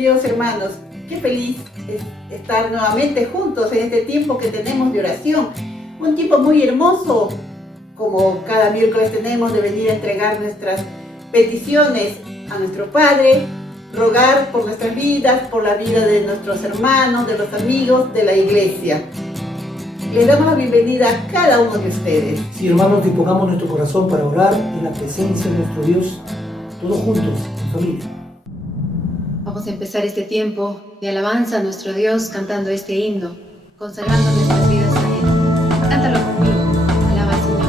queridos hermanos, qué feliz es estar nuevamente juntos en este tiempo que tenemos de oración. Un tiempo muy hermoso, como cada miércoles tenemos de venir a entregar nuestras peticiones a nuestro Padre, rogar por nuestras vidas, por la vida de nuestros hermanos, de los amigos, de la iglesia. Les damos la bienvenida a cada uno de ustedes. Sí, hermanos, dispongamos nuestro corazón para orar en la presencia de nuestro Dios, todos juntos, en familia. Vamos a empezar este tiempo de alabanza a nuestro Dios cantando este himno, consagrando nuestras vidas a Él. Cántalo conmigo, alaba al Señor.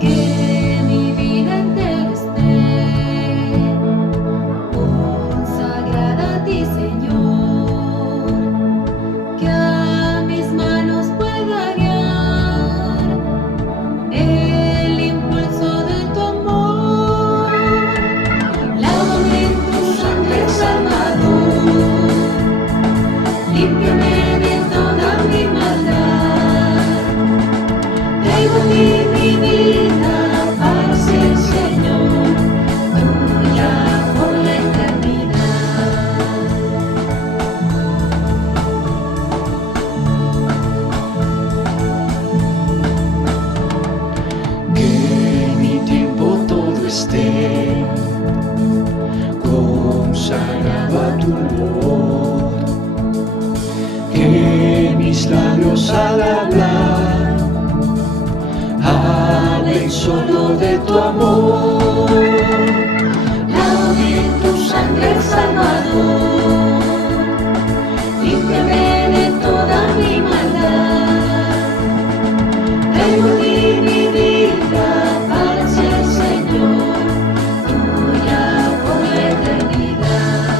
Que mi vida entera esté consagrada a ti, Señor, que a mis manos pueda guiar el impulso de tu amor. Lávame en tu sangre, Salvador, límpiame de toda mi maldad. Traigo a ti mi vida para ser, Señor, tuya por la eternidad. Que mi tiempo todo esté consagrado a tu amor, que mis labios al hablar hablen solo de tu amor. Lávame en tu sangre, Salvador, límpiame de toda mi maldad. Traigo a ti mi vida para ser, Señor, tuya por la eternidad.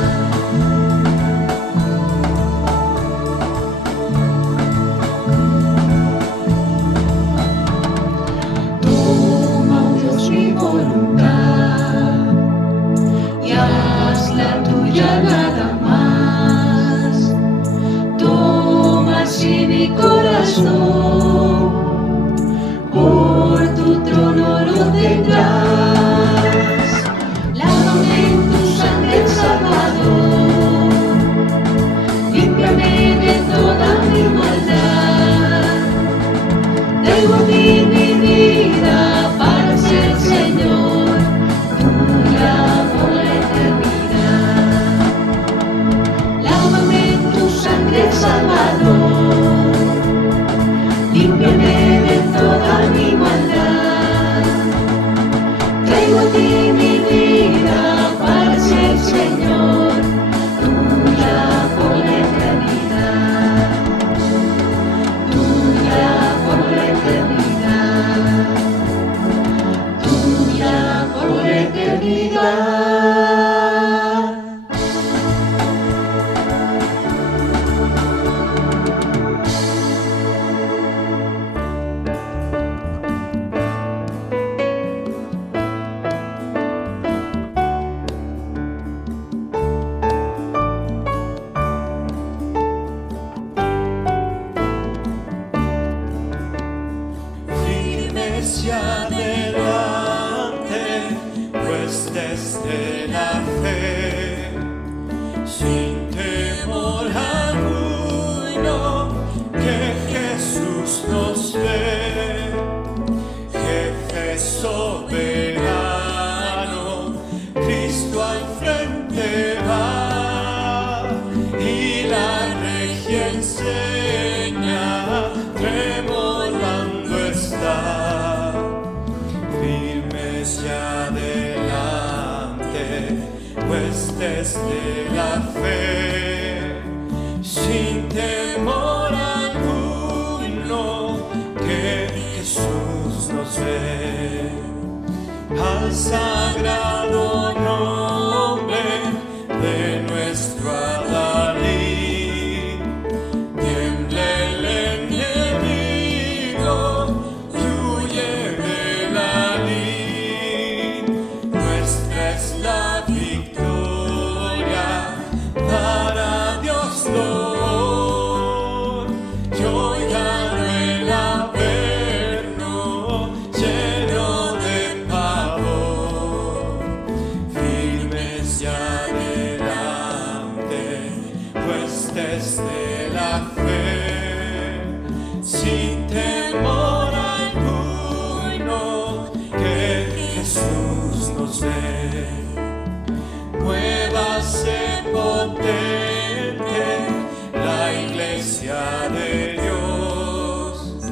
Toma, oh Dios, mi voluntad y haz la tuya nada más. Toma así mi corazón, por tu trono lo tendrás. Lávame en tu sangre, Salvador, límpiame de toda mi maldad. Traigo a ti mi vida para ser, Señor, tuya por la eternidad. Lávame en tu sangre, Salvador, límpiame de toda mi maldad. Traigo a ti mi vida para ser, Señor, tuya por la eternidad. Tuya por la eternidad. Tuya por la eternidad. Hacia adelante, pues desde la fe, sin temor alguno, que Jesús nos ve, jefe soberano, Cristo al frente va, y la regia enseña, tremolando está. Pues desde la fe, sin temor alguno, que Jesús nos ve, al sagrado nombre de nuestro Adalid, tiemble el enemigo, huye de la lid. Nuestra es la victoria, para Dios Lord. Yo gano el averno, lleno de pavor. desde la fe, sin temor alguno, que Jesús nos ve. Muévase potente la iglesia de Dios,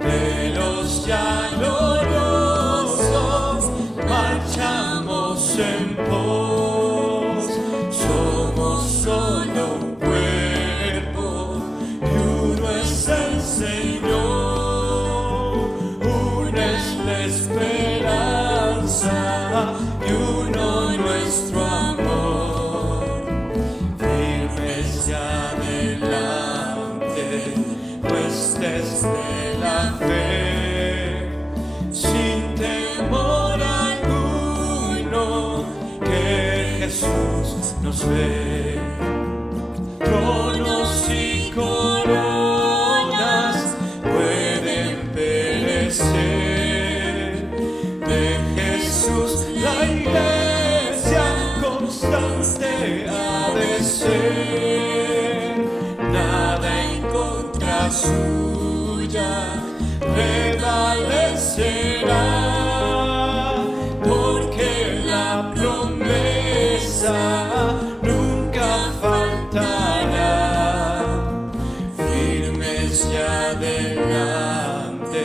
de los ya gloriosos marchamos en pos. Somos solo un cuerpo y uno es el Señor, una es la esperanza y uno nuestro amor. Firmes ya adelante, pues desde la fe, sin temor alguno, que Jesús nos ve. Tronos y coronas pueden perecer, de Jesús la iglesia constante ha de ser. Nada en contra suya prevalecerá, porque la promesa nunca faltará. Firmes ya adelante,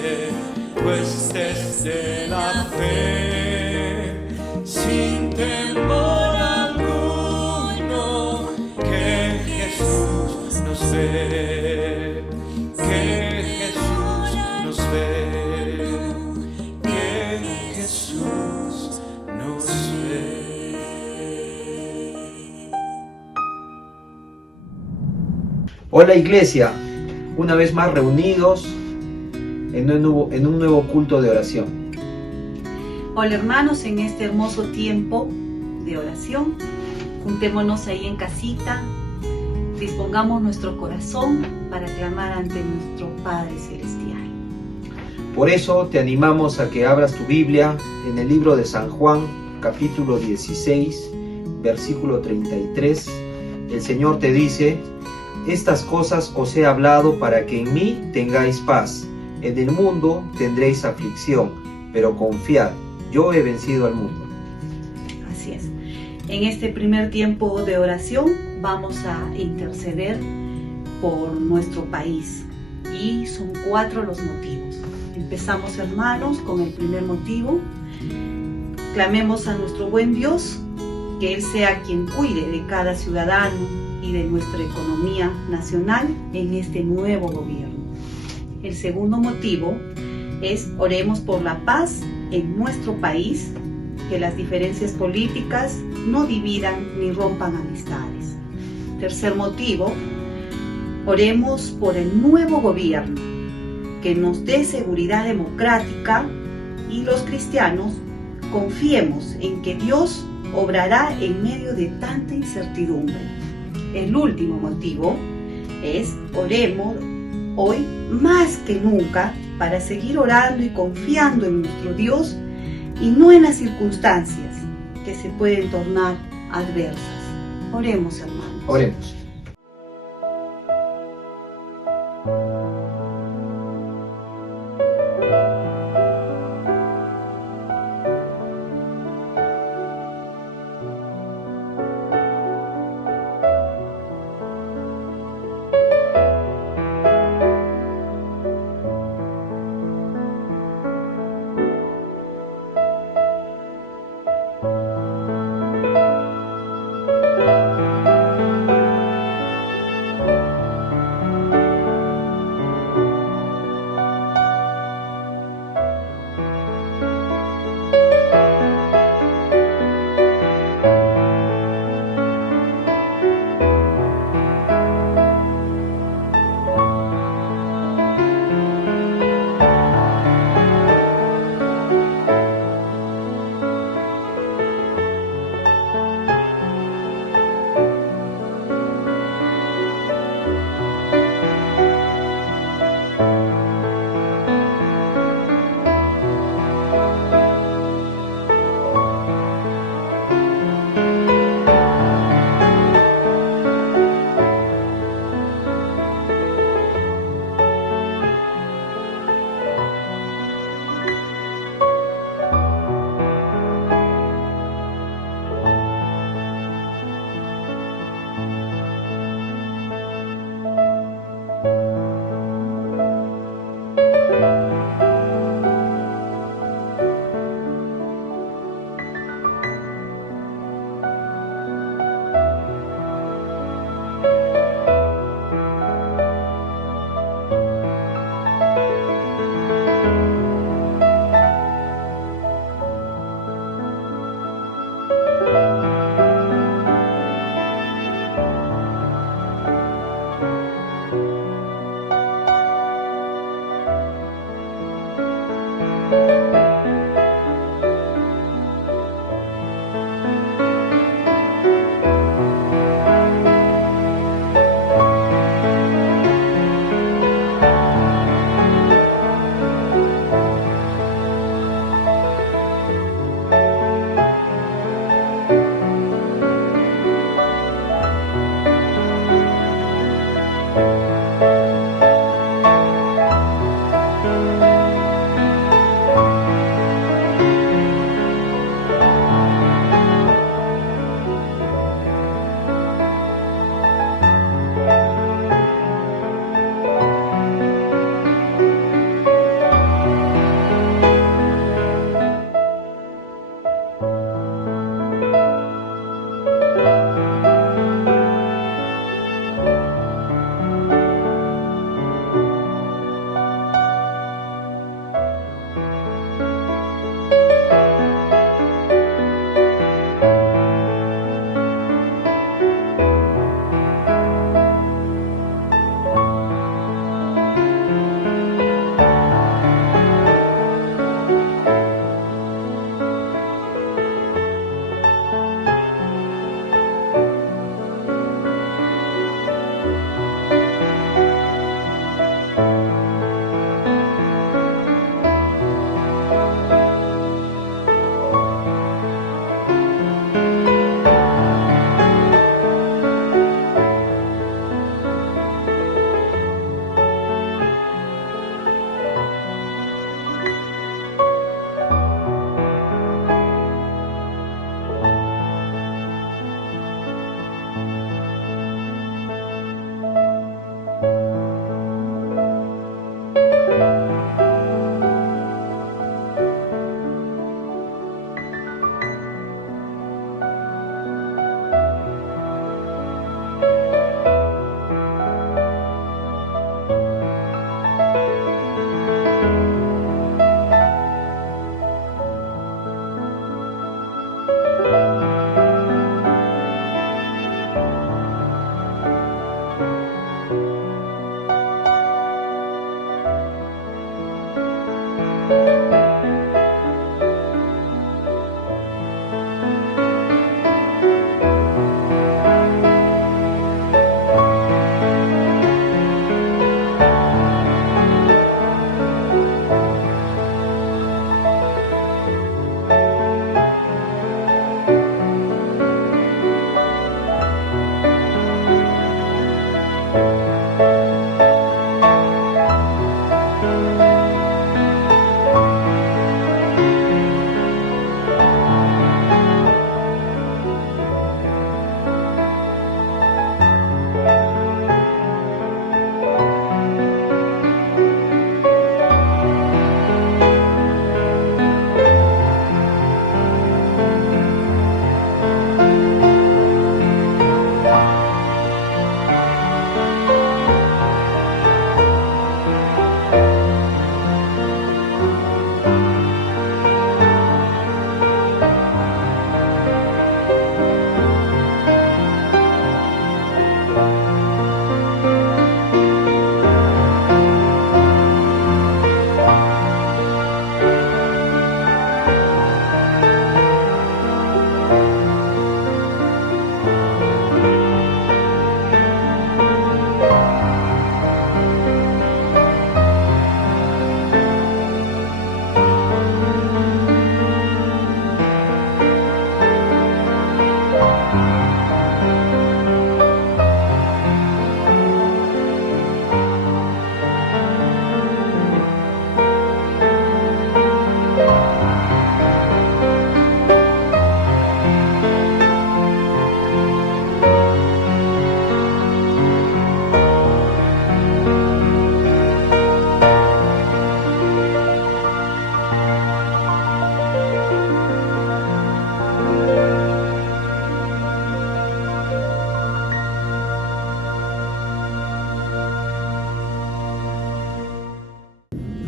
pues desde la fe, sin temor alguno, que Jesús nos ve, que Jesús nos ve, que Jesús nos ve. Hola Iglesia, una vez más reunidos en un nuevo culto de oración. Hola hermanos, en este hermoso tiempo de oración, juntémonos ahí en casita, dispongamos nuestro corazón para clamar ante nuestro Padre Celestial. Por eso te animamos a que abras tu Biblia en el libro de San Juan, capítulo 16, versículo 33. El Señor te dice: estas cosas os he hablado para que en mí tengáis paz. En el mundo tendréis aflicción, pero confiad, yo he vencido al mundo. Así es. En este primer tiempo de oración vamos a interceder por nuestro país. Y son 4 los motivos. Empezamos, hermanos, con el primer motivo. Clamemos a nuestro buen Dios, que Él sea quien cuide de cada ciudadano y de nuestra economía nacional en este nuevo gobierno. El segundo motivo es: oremos por la paz en nuestro país, que las diferencias políticas no dividan ni rompan amistades. Tercer motivo: oremos por el nuevo gobierno, que nos dé seguridad democrática, y los cristianos confiemos en que Dios obrará en medio de tanta incertidumbre. El último motivo es: oremos hoy más que nunca para seguir orando y confiando en nuestro Dios y no en las circunstancias que se pueden tornar adversas. Oremos, hermanos. Oremos.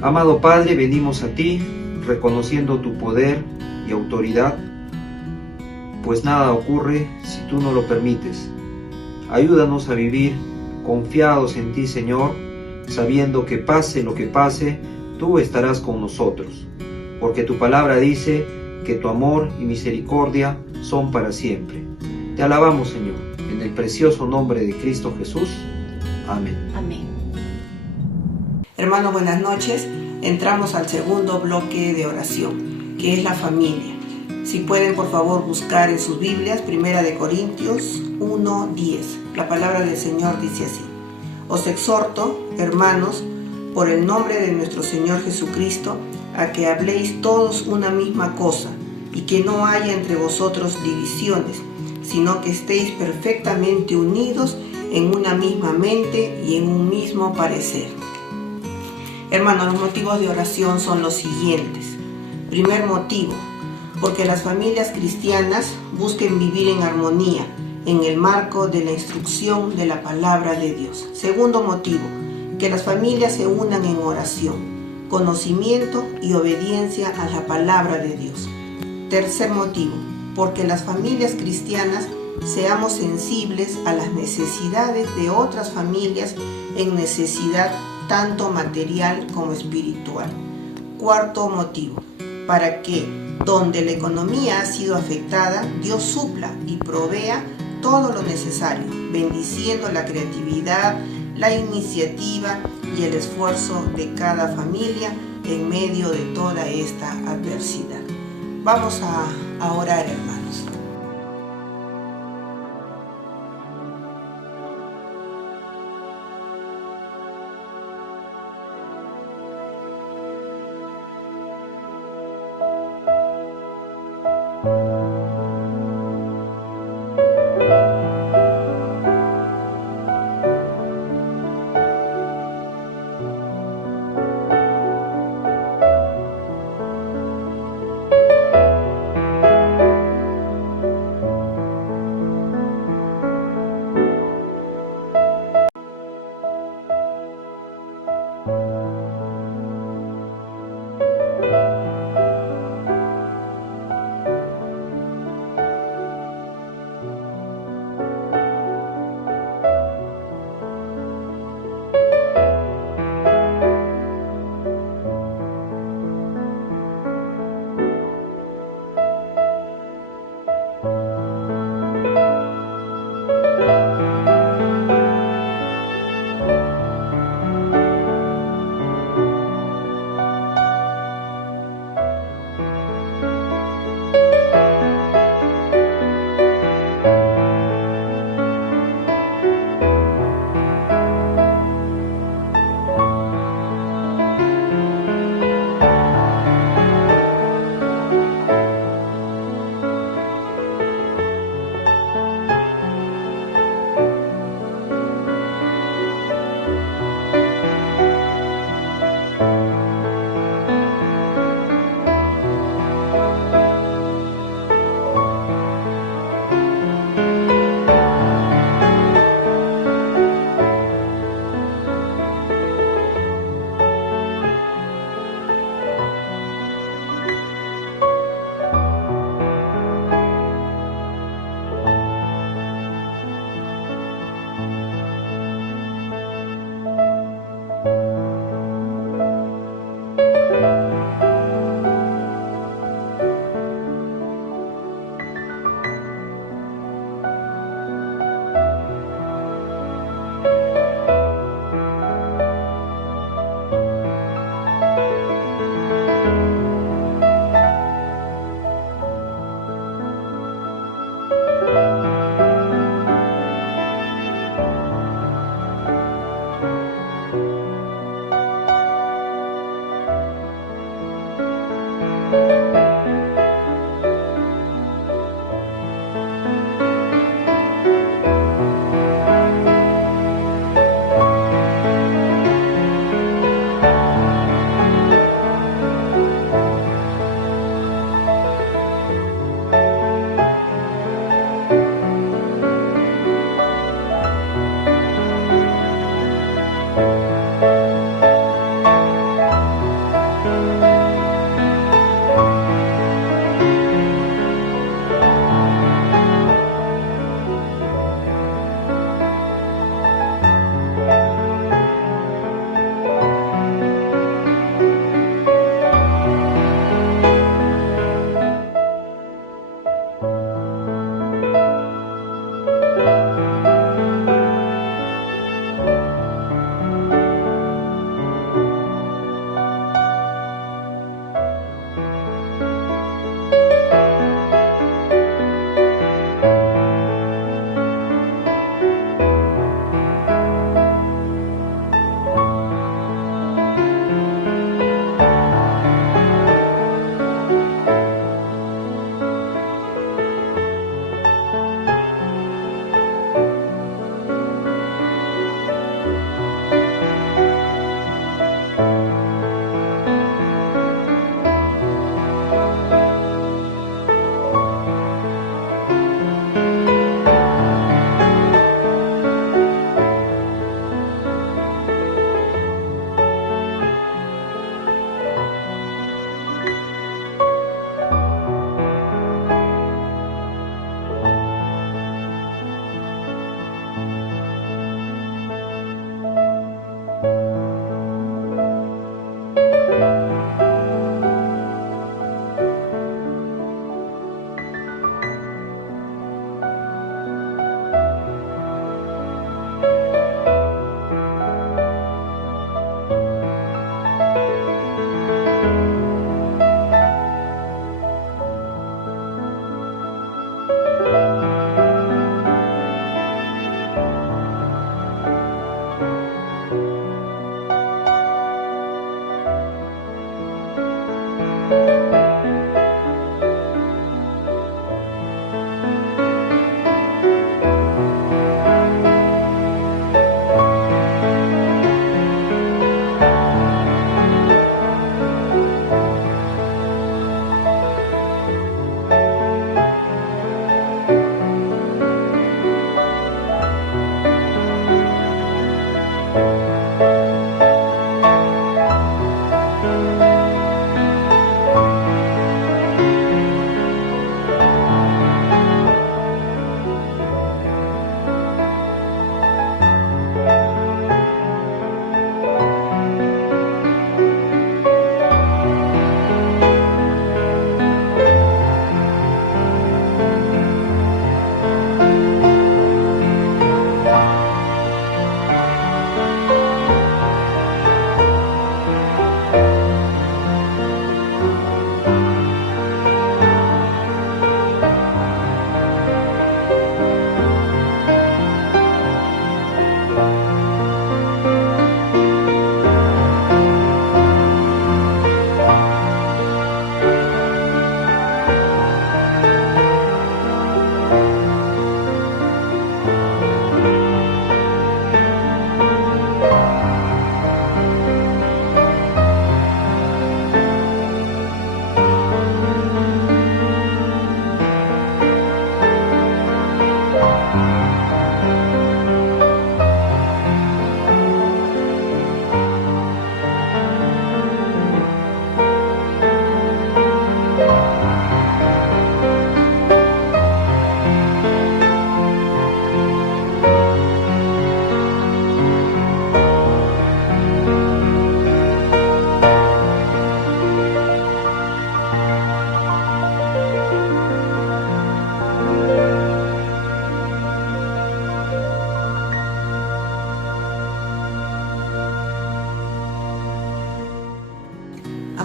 Amado Padre, venimos a ti reconociendo tu poder y autoridad, pues nada ocurre si tú no lo permites. Ayúdanos a vivir confiados en ti, Señor, sabiendo que pase lo que pase, tú estarás con nosotros, porque tu palabra dice que tu amor y misericordia son para siempre. Te alabamos, Señor, en el precioso nombre de Cristo Jesús. Amén. Amén. Hermanos, buenas noches. Entramos al segundo bloque de oración, que es la familia. Si pueden, por favor, buscar en sus Biblias, 1 Corintios 1:10. La palabra del Señor dice así: Os exhorto, hermanos, por el nombre de nuestro Señor Jesucristo, a que habléis todos una misma cosa, y que no haya entre vosotros divisiones, sino que estéis perfectamente unidos en una misma mente y en un mismo parecer. Hermanos, los motivos de oración son los siguientes. Primer motivo, porque las familias cristianas busquen vivir en armonía, en el marco de la instrucción de la palabra de Dios. Segundo motivo, que las familias se unan en oración, conocimiento y obediencia a la palabra de Dios. Tercer motivo, porque las familias cristianas seamos sensibles a las necesidades de otras familias en necesidad tanto material como espiritual. Cuarto motivo, para que donde la economía ha sido afectada, Dios supla y provea todo lo necesario, bendiciendo la creatividad, la iniciativa y el esfuerzo de cada familia en medio de toda esta adversidad. Vamos a orar, hermanos.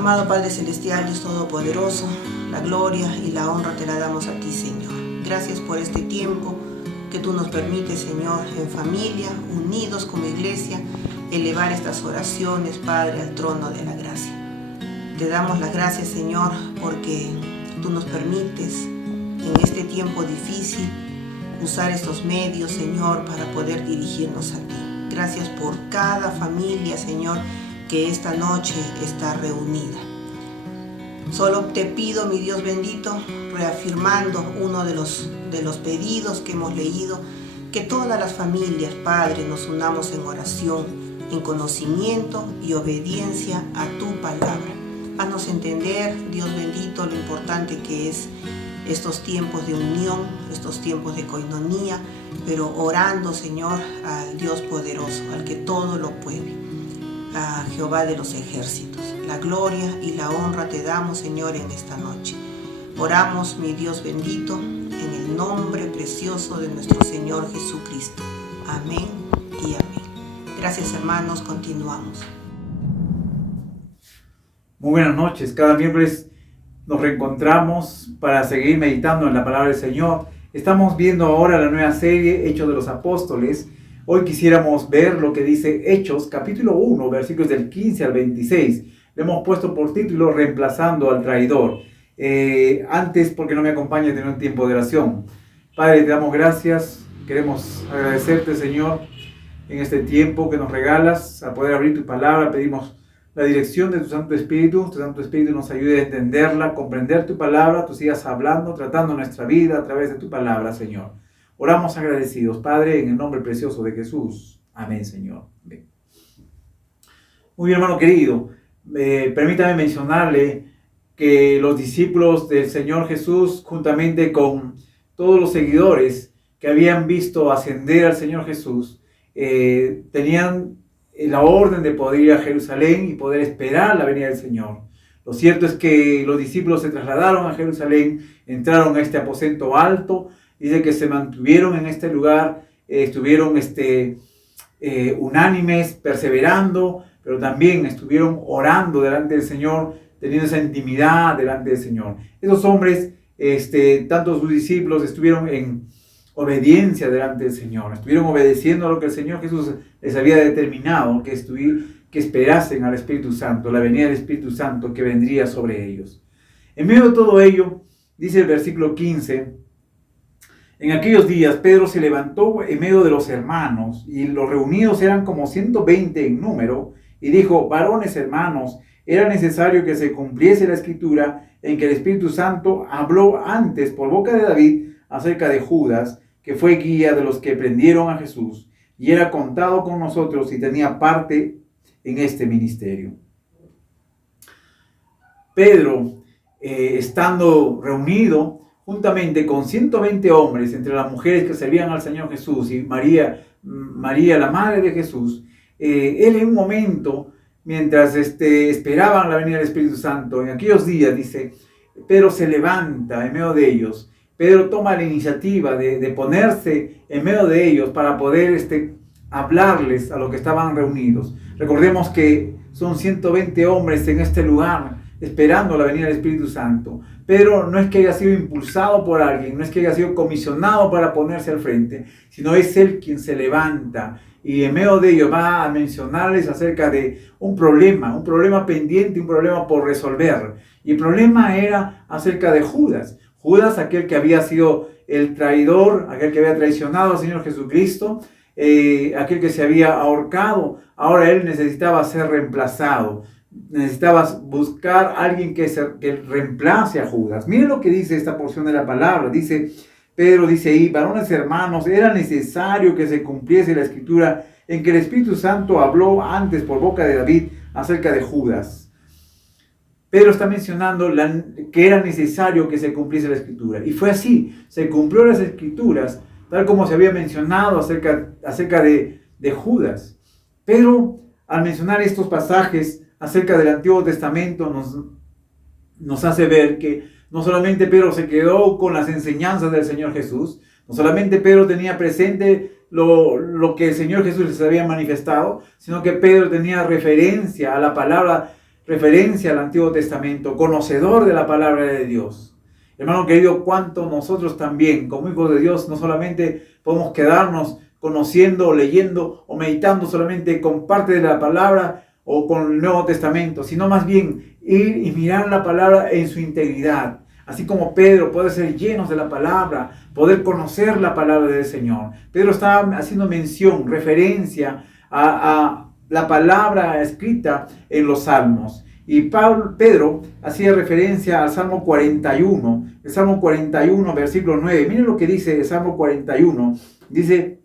Amado Padre Celestial, Dios Todopoderoso, la gloria y la honra te la damos a ti, Señor. Gracias por este tiempo que tú nos permites, Señor, en familia, unidos como iglesia, elevar estas oraciones, Padre, al trono de la gracia. Te damos las gracias, Señor, porque tú nos permites en este tiempo difícil usar estos medios, Señor, para poder dirigirnos a ti. Gracias por cada familia, Señor, que esta noche está reunida. Solo te pido, mi Dios bendito, reafirmando uno de los pedidos que hemos leído, que todas las familias, Padre, nos unamos en oración, en conocimiento y obediencia a tu palabra. Haznos entender, Dios bendito, lo importante que es estos tiempos de unión, estos tiempos de coinonía, pero orando, Señor, al Dios poderoso, al que todo lo puede, a Jehová de los ejércitos. La gloria y la honra te damos, Señor, en esta noche. Oramos, mi Dios bendito, en el nombre precioso de nuestro Señor Jesucristo. Amén y amén. Gracias, hermanos, continuamos. Muy buenas noches. Cada miércoles nos reencontramos para seguir meditando en la palabra del Señor. Estamos viendo ahora la nueva serie Hechos de los Apóstoles. Hoy quisiéramos ver lo que dice Hechos, capítulo 1, versículos del 15 al 26. Le hemos puesto por título Reemplazando al traidor. Antes, porque no me acompaña, tener un tiempo de oración. Padre, te damos gracias. Queremos agradecerte, Señor, en este tiempo que nos regalas a poder abrir tu palabra. Pedimos la dirección de tu Santo Espíritu. Tu Santo Espíritu nos ayude a entenderla, comprender tu palabra. Tú sigas hablando, tratando nuestra vida a través de tu palabra, Señor. Oramos agradecidos, Padre, en el nombre precioso de Jesús. Amén, Señor. Amén. Muy bien, hermano querido. Permítame mencionarle que los discípulos del Señor Jesús, juntamente con todos los seguidores que habían visto ascender al Señor Jesús, tenían la orden de poder ir a Jerusalén y poder esperar la venida del Señor. Lo cierto es que los discípulos se trasladaron a Jerusalén, entraron a este aposento alto, dice que se mantuvieron en este lugar, estuvieron unánimes, perseverando, pero también estuvieron orando delante del Señor, teniendo esa intimidad delante del Señor. Esos hombres, tanto sus discípulos, estuvieron en obediencia delante del Señor, estuvieron obedeciendo a lo que el Señor Jesús les había determinado, que esperasen al Espíritu Santo, la venida del Espíritu Santo que vendría sobre ellos. En medio de todo ello, dice el versículo 15, en aquellos días Pedro se levantó en medio de los hermanos, y los reunidos eran como 120 en número, y dijo: varones hermanos, era necesario que se cumpliese la escritura en que el Espíritu Santo habló antes por boca de David acerca de Judas, que fue guía de los que prendieron a Jesús, y era contado con nosotros y tenía parte en este ministerio. Pedro, estando reunido juntamente con 120 hombres, entre las mujeres que servían al Señor Jesús y María, la madre de Jesús, él en un momento, mientras esperaban la venida del Espíritu Santo, en aquellos días, dice, Pedro se levanta en medio de ellos. Pedro toma la iniciativa de ponerse en medio de ellos para poder hablarles a los que estaban reunidos. Recordemos que son 120 hombres en este lugar esperando la venida del Espíritu Santo. Pedro no es que haya sido impulsado por alguien, no es que haya sido comisionado para ponerse al frente, sino es él quien se levanta y en medio de ellos va a mencionarles acerca de un problema pendiente, un problema por resolver. Y el problema era acerca de Judas. Judas, aquel que había sido el traidor, aquel que había traicionado al Señor Jesucristo, aquel que se había ahorcado. Ahora él necesitaba ser reemplazado. Necesitaba buscar a alguien que reemplace a Judas. Miren lo que dice esta porción de la palabra. Pedro dice ahí: varones hermanos, era necesario que se cumpliese la escritura en que el Espíritu Santo habló antes por boca de David acerca de Judas. Pedro está mencionando que era necesario que se cumpliese la escritura. Y fue así, se cumplió las escrituras, tal como se había mencionado acerca de Judas. Pedro, al mencionar estos pasajes acerca del Antiguo Testamento, nos hace ver que no solamente Pedro se quedó con las enseñanzas del Señor Jesús, no solamente Pedro tenía presente lo que el Señor Jesús les había manifestado, sino que Pedro tenía referencia a la palabra referencia al Antiguo Testamento, conocedor de la palabra de Dios. Hermano querido, cuánto nosotros también, como hijos de Dios, no solamente podemos quedarnos conociendo, leyendo o meditando solamente con parte de la palabra o con el Nuevo Testamento, sino más bien ir y mirar la palabra en su integridad. Así como Pedro puede ser llenos de la palabra, poder conocer la palabra del Señor. Pedro estaba haciendo mención, referencia a la palabra escrita en los Salmos. Y Pedro hacía referencia al Salmo 41, el Salmo 41, versículo 9. Miren lo que dice el Salmo 41. Dice,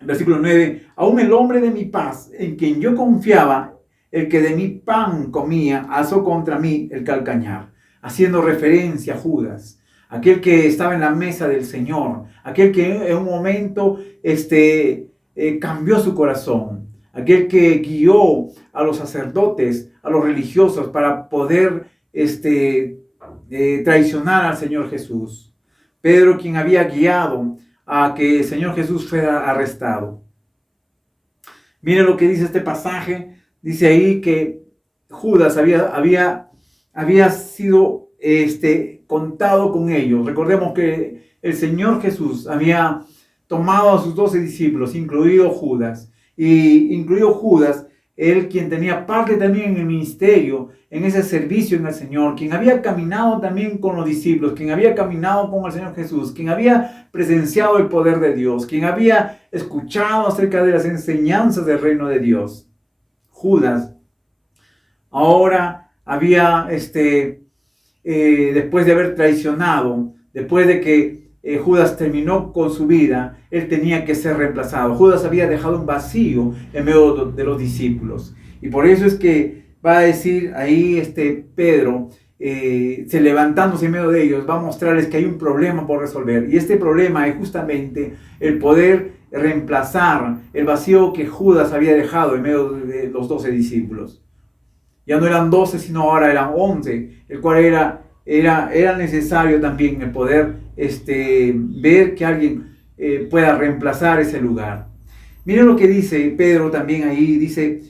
en versículo 9, aún el hombre de mi paz, en quien yo confiaba, el que de mi pan comía, alzó contra mí el calcañar. Haciendo referencia a Judas, aquel que estaba en la mesa del Señor, aquel que en un momento cambió su corazón, aquel que guió a los sacerdotes, a los religiosos para poder traicionar al Señor Jesús. Pedro, quien había guiado a que el Señor Jesús fuera arrestado. Miren lo que dice este pasaje. Dice ahí que Judas había sido contado con ellos. Recordemos que el Señor Jesús había tomado a sus 12 discípulos, incluido Judas. Y incluido Judas, él quien tenía parte también en el ministerio, en ese servicio en el Señor, quien había caminado también con los discípulos, quien había caminado con el Señor Jesús, quien había presenciado el poder de Dios, quien había escuchado acerca de las enseñanzas del reino de Dios. Judas ahora había, después de haber traicionado, después de que Judas terminó con su vida, él tenía que ser reemplazado. Judas había dejado un vacío en medio de los discípulos. Y por eso es que va a decir ahí Pedro, se levantándose en medio de ellos, va a mostrarles que hay un problema por resolver. Y este problema es justamente el poder reemplazar el vacío que Judas había dejado en medio de los 12 discípulos. Ya no eran 12, sino ahora eran 11, el cual era necesario también el poder ver que alguien pueda reemplazar ese lugar. Miren lo que dice Pedro también ahí, dice,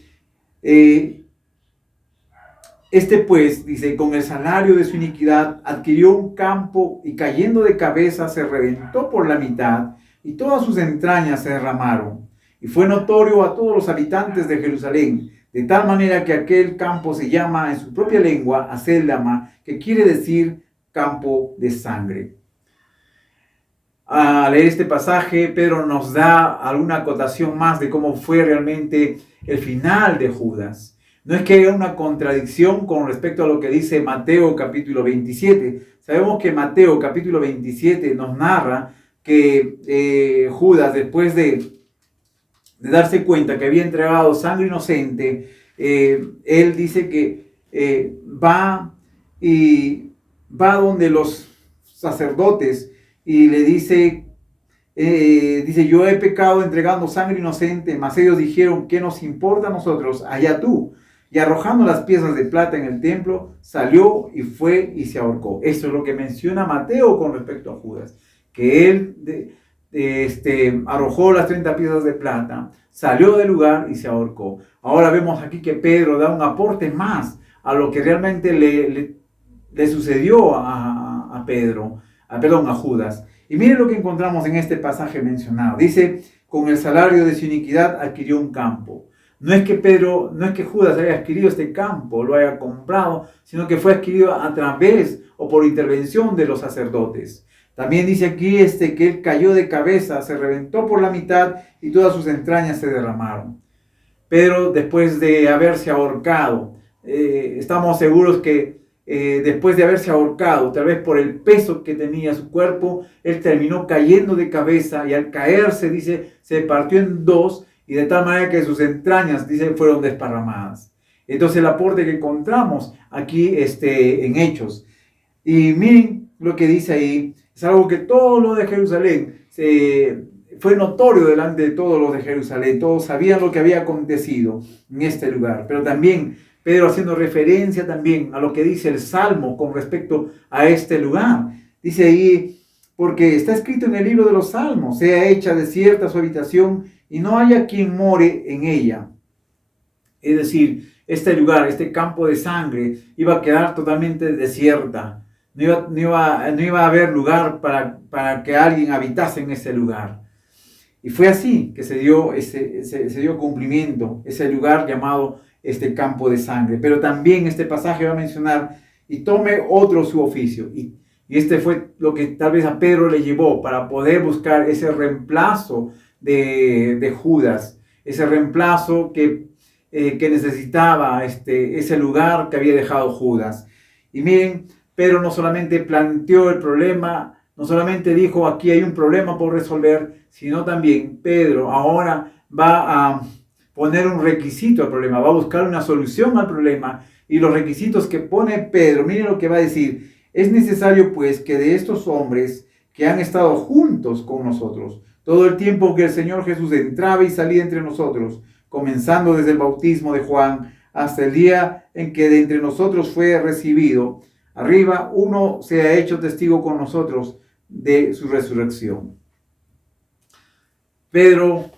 pues, dice, con el salario de su iniquidad adquirió un campo y cayendo de cabeza se reventó por la mitad y todas sus entrañas se derramaron. Y fue notorio a todos los habitantes de Jerusalén, de tal manera que aquel campo se llama en su propia lengua Acéldama, que quiere decir campo de sangre. Al leer este pasaje, Pedro nos da alguna acotación más de cómo fue realmente el final de Judas. No es que haya una contradicción con respecto a lo que dice Mateo capítulo 27. Sabemos que Mateo capítulo 27 nos narra que Judas, después de darse cuenta que había entregado sangre inocente, él dice que va donde los sacerdotes y le dice, yo he pecado entregando sangre inocente, mas ellos dijeron, ¿qué nos importa a nosotros? Allá tú. Y arrojando las piezas de plata en el templo, salió y fue y se ahorcó. Esto es lo que menciona Mateo con respecto a Judas, que él arrojó las 30 piezas de plata, salió del lugar y se ahorcó. Ahora vemos aquí que Pedro da un aporte más a lo que realmente le sucedió a Judas. Y miren lo que encontramos en este pasaje mencionado. Dice, con el salario de su iniquidad adquirió un campo. No es que Judas haya adquirido este campo, lo haya comprado, sino que fue adquirido a través o por intervención de los sacerdotes. También dice aquí que él cayó de cabeza, se reventó por la mitad y todas sus entrañas se derramaron. Pedro, después de haberse ahorcado, estamos seguros que después de haberse ahorcado, tal vez por el peso que tenía su cuerpo, él terminó cayendo de cabeza y al caerse, dice, se partió en dos y de tal manera que sus entrañas, dice, fueron desparramadas. Entonces el aporte que encontramos aquí en Hechos. Y miren lo que dice ahí, es algo que todo lo de Jerusalén fue notorio delante de todos los de Jerusalén. Todos sabían lo que había acontecido en este lugar, pero también Pedro haciendo referencia también a lo que dice el Salmo con respecto a este lugar. Dice ahí, porque está escrito en el libro de los Salmos, sea hecha desierta su habitación y no haya quien more en ella. Es decir, este lugar, este campo de sangre, iba a quedar totalmente desierta. No iba a haber lugar para que alguien habitase en ese lugar. Y fue así que se dio cumplimiento, ese lugar llamado este campo de sangre. Pero también este pasaje va a mencionar, y tome otro su oficio. Y este fue lo que tal vez a Pedro le llevó para poder buscar ese reemplazo de Judas, ese reemplazo que necesitaba ese lugar que había dejado Judas. Y miren, Pedro no solamente planteó el problema, no solamente dijo aquí hay un problema por resolver, sino también Pedro ahora va a poner un requisito al problema, va a buscar una solución al problema. Y los requisitos que pone Pedro, miren lo que va a decir: es necesario pues que de estos hombres que han estado juntos con nosotros todo el tiempo que el Señor Jesús entraba y salía entre nosotros, comenzando desde el bautismo de Juan hasta el día en que de entre nosotros fue recibido arriba, uno se ha hecho testigo con nosotros de su resurrección. Pedro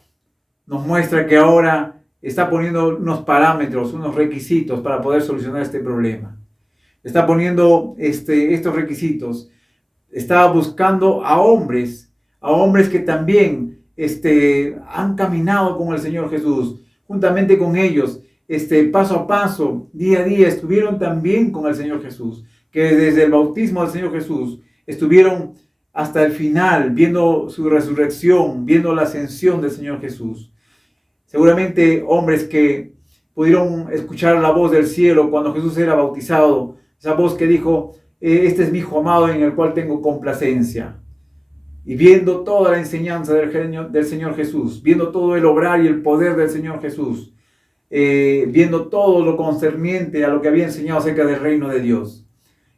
nos muestra que ahora está poniendo unos parámetros, unos requisitos para poder solucionar este problema. Está poniendo estos requisitos. Está buscando a hombres que también han caminado con el Señor Jesús, juntamente con ellos, paso a paso, día a día, estuvieron también con el Señor Jesús, que desde el bautismo del Señor Jesús estuvieron hasta el final, viendo su resurrección, viendo la ascensión del Señor Jesús. Seguramente hombres que pudieron escuchar la voz del cielo cuando Jesús era bautizado, esa voz que dijo: este es mi Hijo amado en el cual tengo complacencia. Y viendo toda la enseñanza del Señor Jesús, viendo todo el obrar y el poder del Señor Jesús, viendo todo lo concerniente a lo que había enseñado acerca del reino de Dios.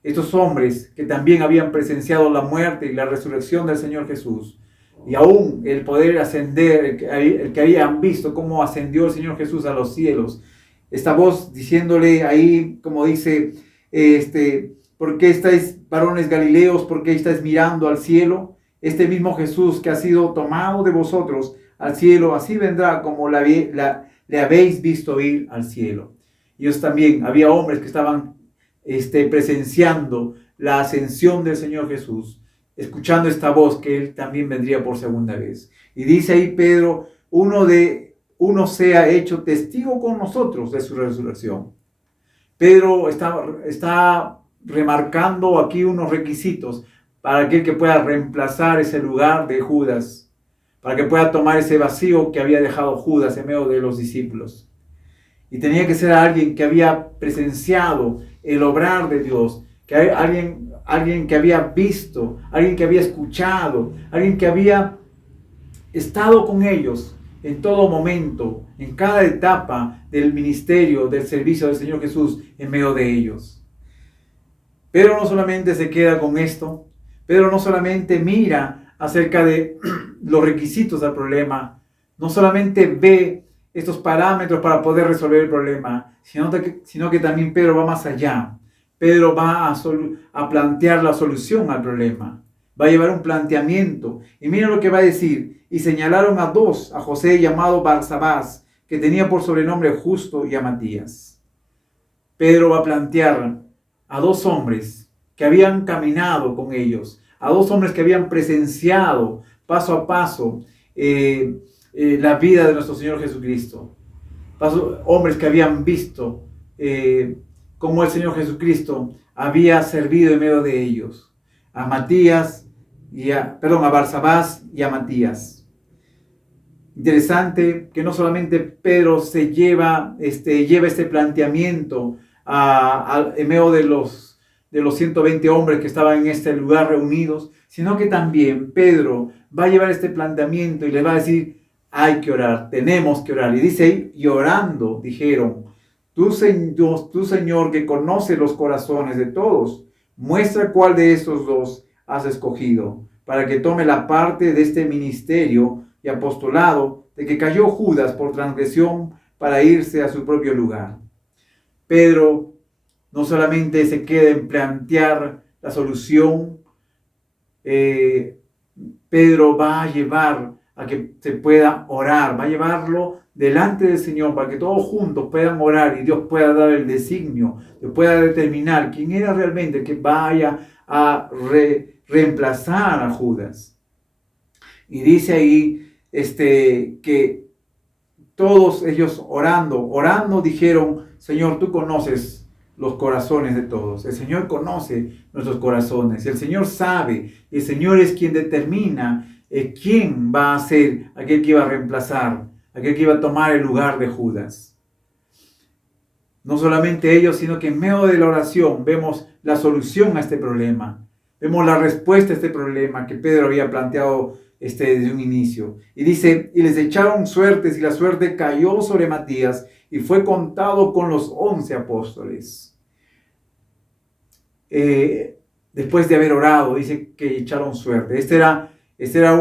Estos hombres que también habían presenciado la muerte y la resurrección del Señor Jesús, y aún el poder ascender, el que habían visto cómo ascendió el Señor Jesús a los cielos. Esta voz diciéndole ahí, como dice, ¿por qué estáis, varones galileos, por qué estáis mirando al cielo? Este mismo Jesús que ha sido tomado de vosotros al cielo, así vendrá como le habéis visto ir al cielo. Ellos también, había hombres que estaban presenciando la ascensión del Señor Jesús, escuchando esta voz que Él también vendría por segunda vez. Y dice ahí Pedro: uno sea hecho testigo con nosotros de su resurrección. Pedro está remarcando aquí unos requisitos para aquel que pueda reemplazar ese lugar de Judas, para que pueda tomar ese vacío que había dejado Judas en medio de los discípulos. Y tenía que ser alguien que había presenciado el obrar de Dios, alguien que había visto, alguien que había escuchado, alguien que había estado con ellos en todo momento, en cada etapa del ministerio, del servicio del Señor Jesús en medio de ellos. Pero no solamente se queda con esto, Pedro no solamente mira acerca de los requisitos del problema, no solamente ve estos parámetros para poder resolver el problema, sino que también Pedro va más allá. Pedro va a plantear la solución al problema, va a llevar un planteamiento. Y mira lo que va a decir: y señalaron a dos, a José llamado Barsabás, que tenía por sobrenombre Justo, y a Matías. Pedro va a plantear a dos hombres que habían caminado con ellos, a dos hombres que habían presenciado paso a paso la vida de nuestro Señor Jesucristo. Hombres que habían visto cómo el Señor Jesucristo había servido en medio de ellos. A Barsabás y a Matías. Interesante que no solamente Pedro se lleva este planteamiento en medio de los 120 hombres que estaban en este lugar reunidos, sino que también Pedro va a llevar este planteamiento y le va a decir: hay que orar, tenemos que orar. Y dice ahí: y orando dijeron: tú Señor, que conoce los corazones de todos, muestra cuál de estos dos has escogido, para que tome la parte de este ministerio y apostolado de que cayó Judas por transgresión para irse a su propio lugar. Pedro no solamente se queda en plantear la solución, Pedro va a llevar a que se pueda orar, va a llevarlo delante del Señor para que todos juntos puedan orar y Dios pueda dar el designio, Dios pueda determinar quién era realmente el que vaya a reemplazar a Judas. Y dice ahí que todos ellos orando dijeron: Señor, tú conoces los corazones de todos. El Señor conoce nuestros corazones. El Señor sabe. Y el Señor es quien determina quién va a ser aquel que iba a reemplazar, aquel que iba a tomar el lugar de Judas. No solamente ellos, sino que en medio de la oración vemos la solución a este problema. Vemos la respuesta a este problema que Pedro había planteado desde un inicio. Y dice: y les echaron suertes, y la suerte cayó sobre Matías, y fue contado con los 11 apóstoles. Después de haber orado, dice que echaron suerte. Esta era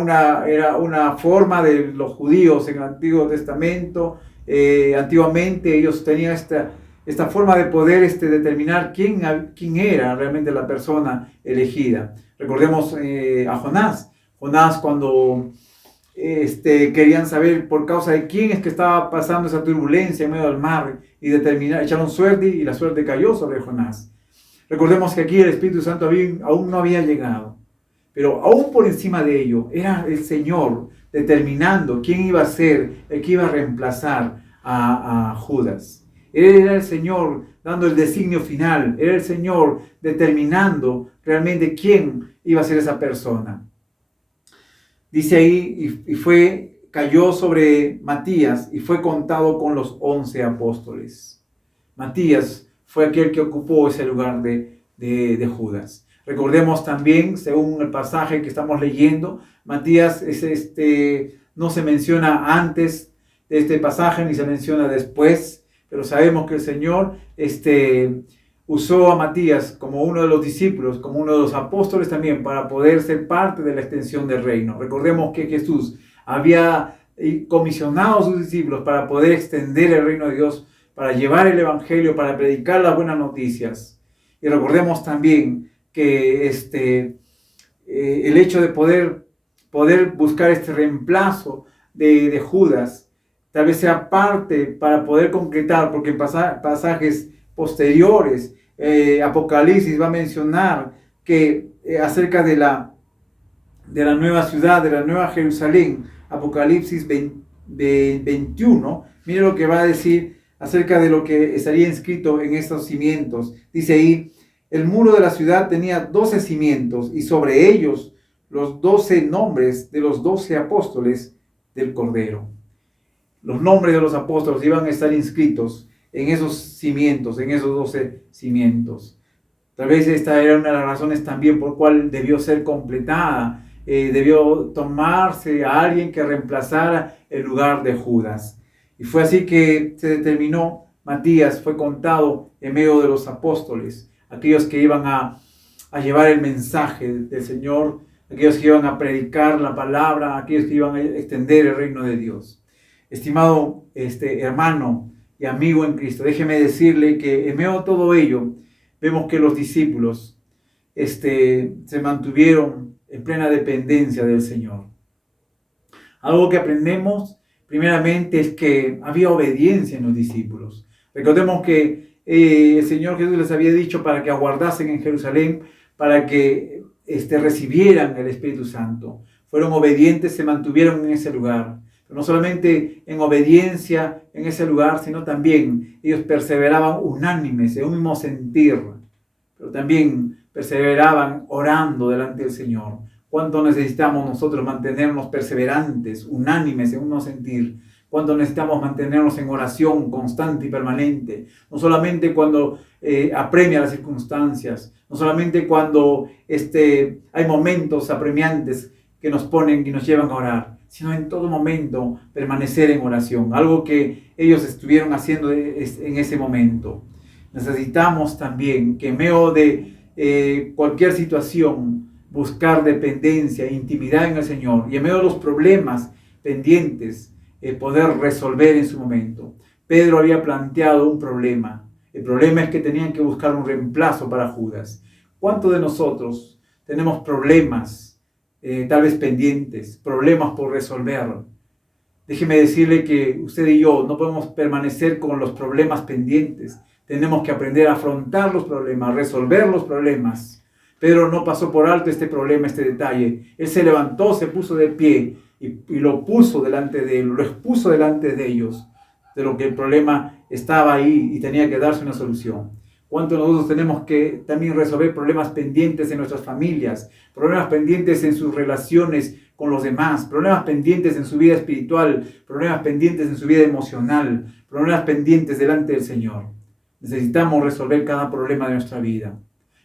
una forma de los judíos en el Antiguo Testamento. Antiguamente ellos tenían esta forma de poder determinar quién era realmente la persona elegida. Recordemos a Jonás. Jonás, cuando querían saber por causa de quién es que estaba pasando esa turbulencia en medio del mar, y echaron suerte, y la suerte cayó sobre Jonás. Recordemos que aquí el Espíritu Santo aún no había llegado, pero aún por encima de ello era el Señor determinando quién iba a ser el que iba a reemplazar a Judas. Él era el Señor dando el designio final, era el Señor determinando realmente quién iba a ser esa persona. Dice ahí: cayó sobre Matías y fue contado con los 11 apóstoles. Matías fue aquel que ocupó ese lugar de Judas. Recordemos también, según el pasaje que estamos leyendo, Matías no se menciona antes de este pasaje ni se menciona después, pero sabemos que el Señor usó a Matías como uno de los discípulos, como uno de los apóstoles también, para poder ser parte de la extensión del reino. Recordemos que Jesús había comisionado a sus discípulos para poder extender el reino de Dios, para llevar el evangelio, para predicar las buenas noticias. Y recordemos también que el hecho de poder buscar este reemplazo de Judas, tal vez sea parte para poder concretar, porque en pasajes posteriores, Apocalipsis va a mencionar que acerca de la nueva ciudad, de la nueva Jerusalén, Apocalipsis 21, mire lo que va a decir acerca de lo que estaría inscrito en estos cimientos. Dice ahí: el muro de la ciudad tenía 12 cimientos, y sobre ellos los 12 nombres de los 12 apóstoles del Cordero. Los nombres de los apóstoles iban a estar inscritos en esos cimientos, en esos 12 cimientos. Tal vez esta era una de las razones también por cual debió ser completada. Debió tomarse a alguien que reemplazara el lugar de Judas. Y fue así que se determinó. Matías fue contado en medio de los apóstoles, aquellos que iban a llevar el mensaje del Señor, aquellos que iban a predicar la palabra, aquellos que iban a extender el reino de Dios. Estimado hermano y amigo en Cristo, déjeme decirle que en medio de todo ello, vemos que los discípulos se mantuvieron en plena dependencia del Señor. Algo que aprendemos primeramente es que había obediencia en los discípulos. Recordemos que el Señor Jesús les había dicho para que aguardasen en Jerusalén, para que recibieran el Espíritu Santo. Fueron obedientes, se mantuvieron en ese lugar. Pero no solamente en obediencia en ese lugar, sino también ellos perseveraban unánimes, en un mismo sentir. Pero también perseveraban orando delante del Señor. ¿Cuánto necesitamos nosotros mantenernos perseverantes, unánimes en un sentir? ¿Cuánto necesitamos mantenernos en oración constante y permanente? No solamente cuando apremia las circunstancias, no solamente cuando hay momentos apremiantes que nos ponen y nos llevan a orar, sino en todo momento permanecer en oración, algo que ellos estuvieron haciendo en ese momento. Necesitamos también que en medio de cualquier situación buscar dependencia, intimidad en el Señor, y en medio de los problemas pendientes poder resolver en su momento. Pedro había planteado un problema. El problema es que tenían que buscar un reemplazo para Judas. ¿Cuántos de nosotros tenemos problemas tal vez pendientes, problemas por resolver. Déjeme decirle que usted y yo no podemos permanecer con los problemas pendientes. Tenemos que aprender a afrontar los problemas, resolver los problemas. Pedro no pasó por alto este problema, este detalle. Él se levantó, se puso de pie y lo puso delante de él, lo expuso delante de ellos, de lo que el problema estaba ahí y tenía que darse una solución. ¿Cuánto nosotros tenemos que también resolver problemas pendientes en nuestras familias, problemas pendientes en sus relaciones con los demás, problemas pendientes en su vida espiritual, problemas pendientes en su vida emocional, problemas pendientes delante del Señor? Necesitamos resolver cada problema de nuestra vida,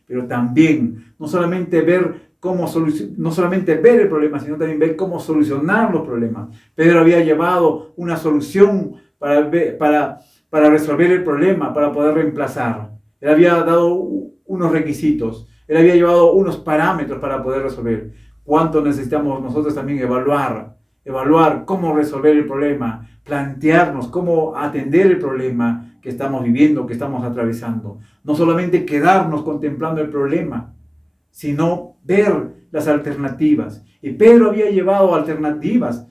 pero también no solamente ver el problema, sino también ver cómo solucionar los problemas. Pedro había llevado una solución para resolver el problema, para poder reemplazar. Él había dado unos requisitos, él había llevado unos parámetros para poder resolver. ¿Cuánto necesitamos nosotros también evaluar cómo resolver el problema, plantearnos cómo atender el problema que estamos viviendo, que estamos atravesando? No solamente quedarnos contemplando el problema, sino ver las alternativas. Y Pedro había llevado alternativas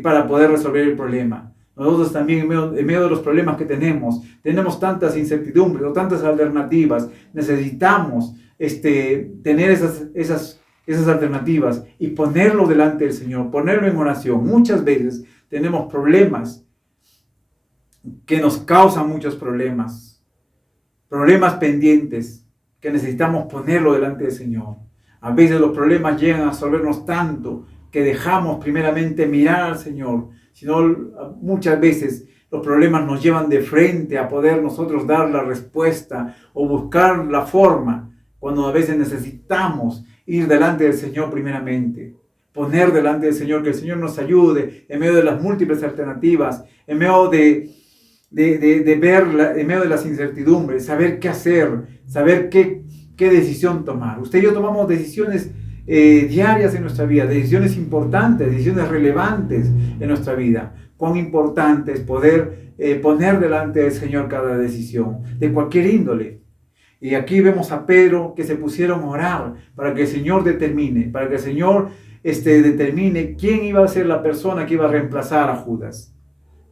para poder resolver el problema. Nosotros también en medio de los problemas que tenemos tantas incertidumbres o tantas alternativas. Necesitamos tener esas alternativas y ponerlo delante del Señor, ponerlo en oración. Muchas veces tenemos problemas que nos causan muchos problemas pendientes que necesitamos ponerlo delante del Señor. A veces los problemas llegan a absorbernos tanto que dejamos primeramente mirar al Señor, sino muchas veces los problemas nos llevan de frente a poder nosotros dar la respuesta o buscar la forma, cuando a veces necesitamos ir delante del Señor primeramente, poner delante del Señor, que el Señor nos ayude en medio de las múltiples alternativas, en medio de las incertidumbres, saber qué hacer, saber qué decisión tomar. Usted y yo tomamos decisiones diarias en nuestra vida, decisiones importantes, decisiones relevantes en nuestra vida. Cuán importante es poder poner delante del Señor cada decisión, de cualquier índole. Y aquí vemos a Pedro que se pusieron a orar para que el Señor determine, determine quién iba a ser la persona que iba a reemplazar a Judas.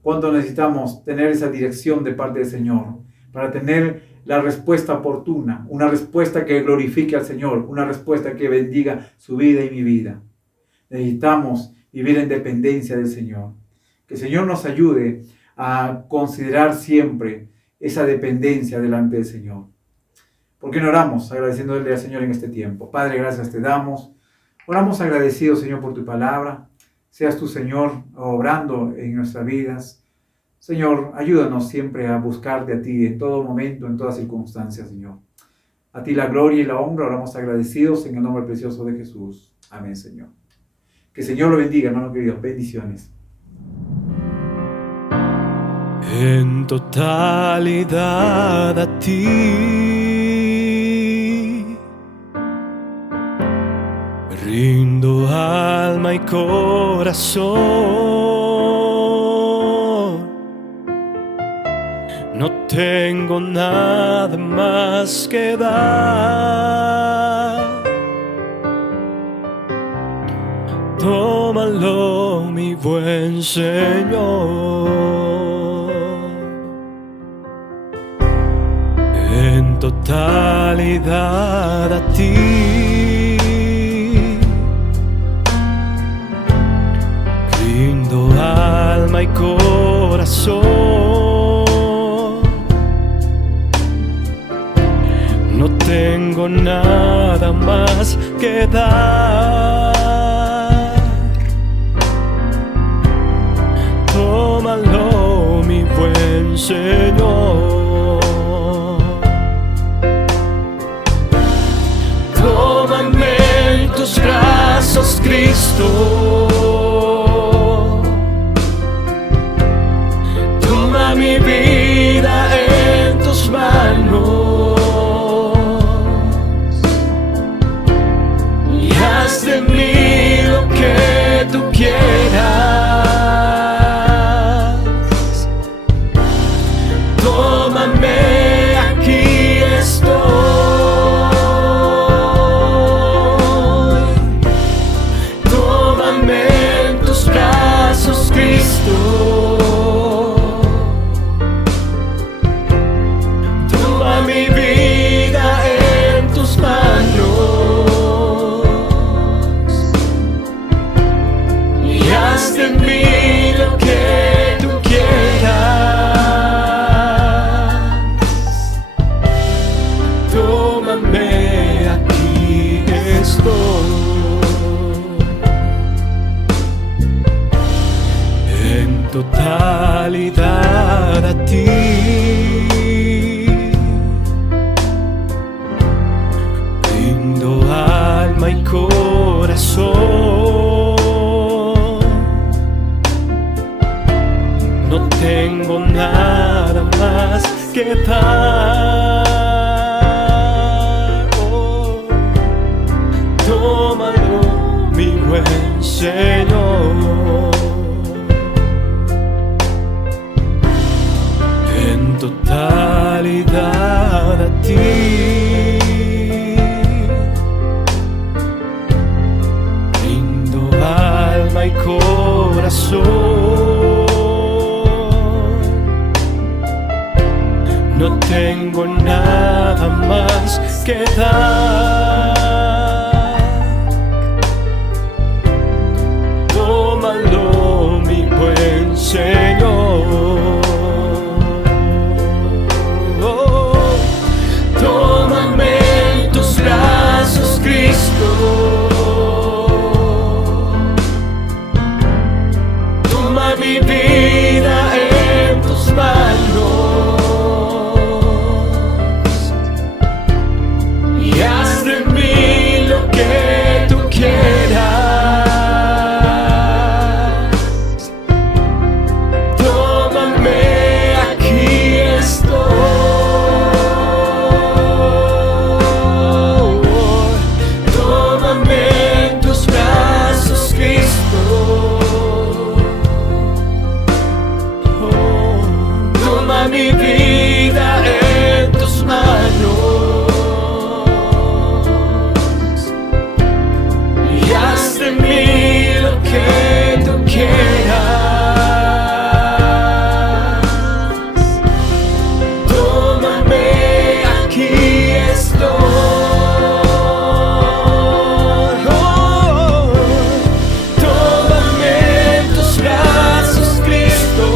¿Cuánto necesitamos tener esa dirección de parte del Señor para tener la respuesta oportuna, una respuesta que glorifique al Señor, una respuesta que bendiga su vida y mi vida? Necesitamos vivir en dependencia del Señor. Que el Señor nos ayude a considerar siempre esa dependencia delante del Señor. ¿Por qué no oramos agradeciéndole al Señor en este tiempo? Padre, gracias te damos. Oramos agradecidos, Señor, por tu palabra. Seas tú, Señor, obrando en nuestras vidas. Señor, ayúdanos siempre a buscarte a ti en todo momento, en todas circunstancias, Señor. A ti la gloria y la honra, oramos agradecidos en el nombre precioso de Jesús. Amén, Señor. Que el Señor lo bendiga, hermano querido. Bendiciones. En totalidad a ti rindo alma y corazón. No tengo nada más que dar. Tómalo, mi buen Señor. En totalidad a ti rindo alma y corazón. No tengo nada más que dar. Tómalo, mi buen Señor. Tómame en tus brazos, Cristo. Toma mi vida en tus manos y haz de mí lo que tú quieras. Tómame, aquí estoy. a ti. Rindo alma y corazón. No tengo nada más que dar. Oh, tómalo, mi buen Señor. En totalidad a ti. Rindo alma y corazón. No tengo nada más que dar. Tómalo, mi buen Señor. Oh, tómame en tus brazos, Cristo. Toma mi vida en tus manos. Y haz de mí lo que tú quieras. Tómame, aquí estoy. Tómame en tus brazos, Cristo. Oh, toma mi vida en tus manos. Y haz de mí lo que tú quieras. Tómame, aquí estoy. Oh, tómame en tus brazos, Cristo.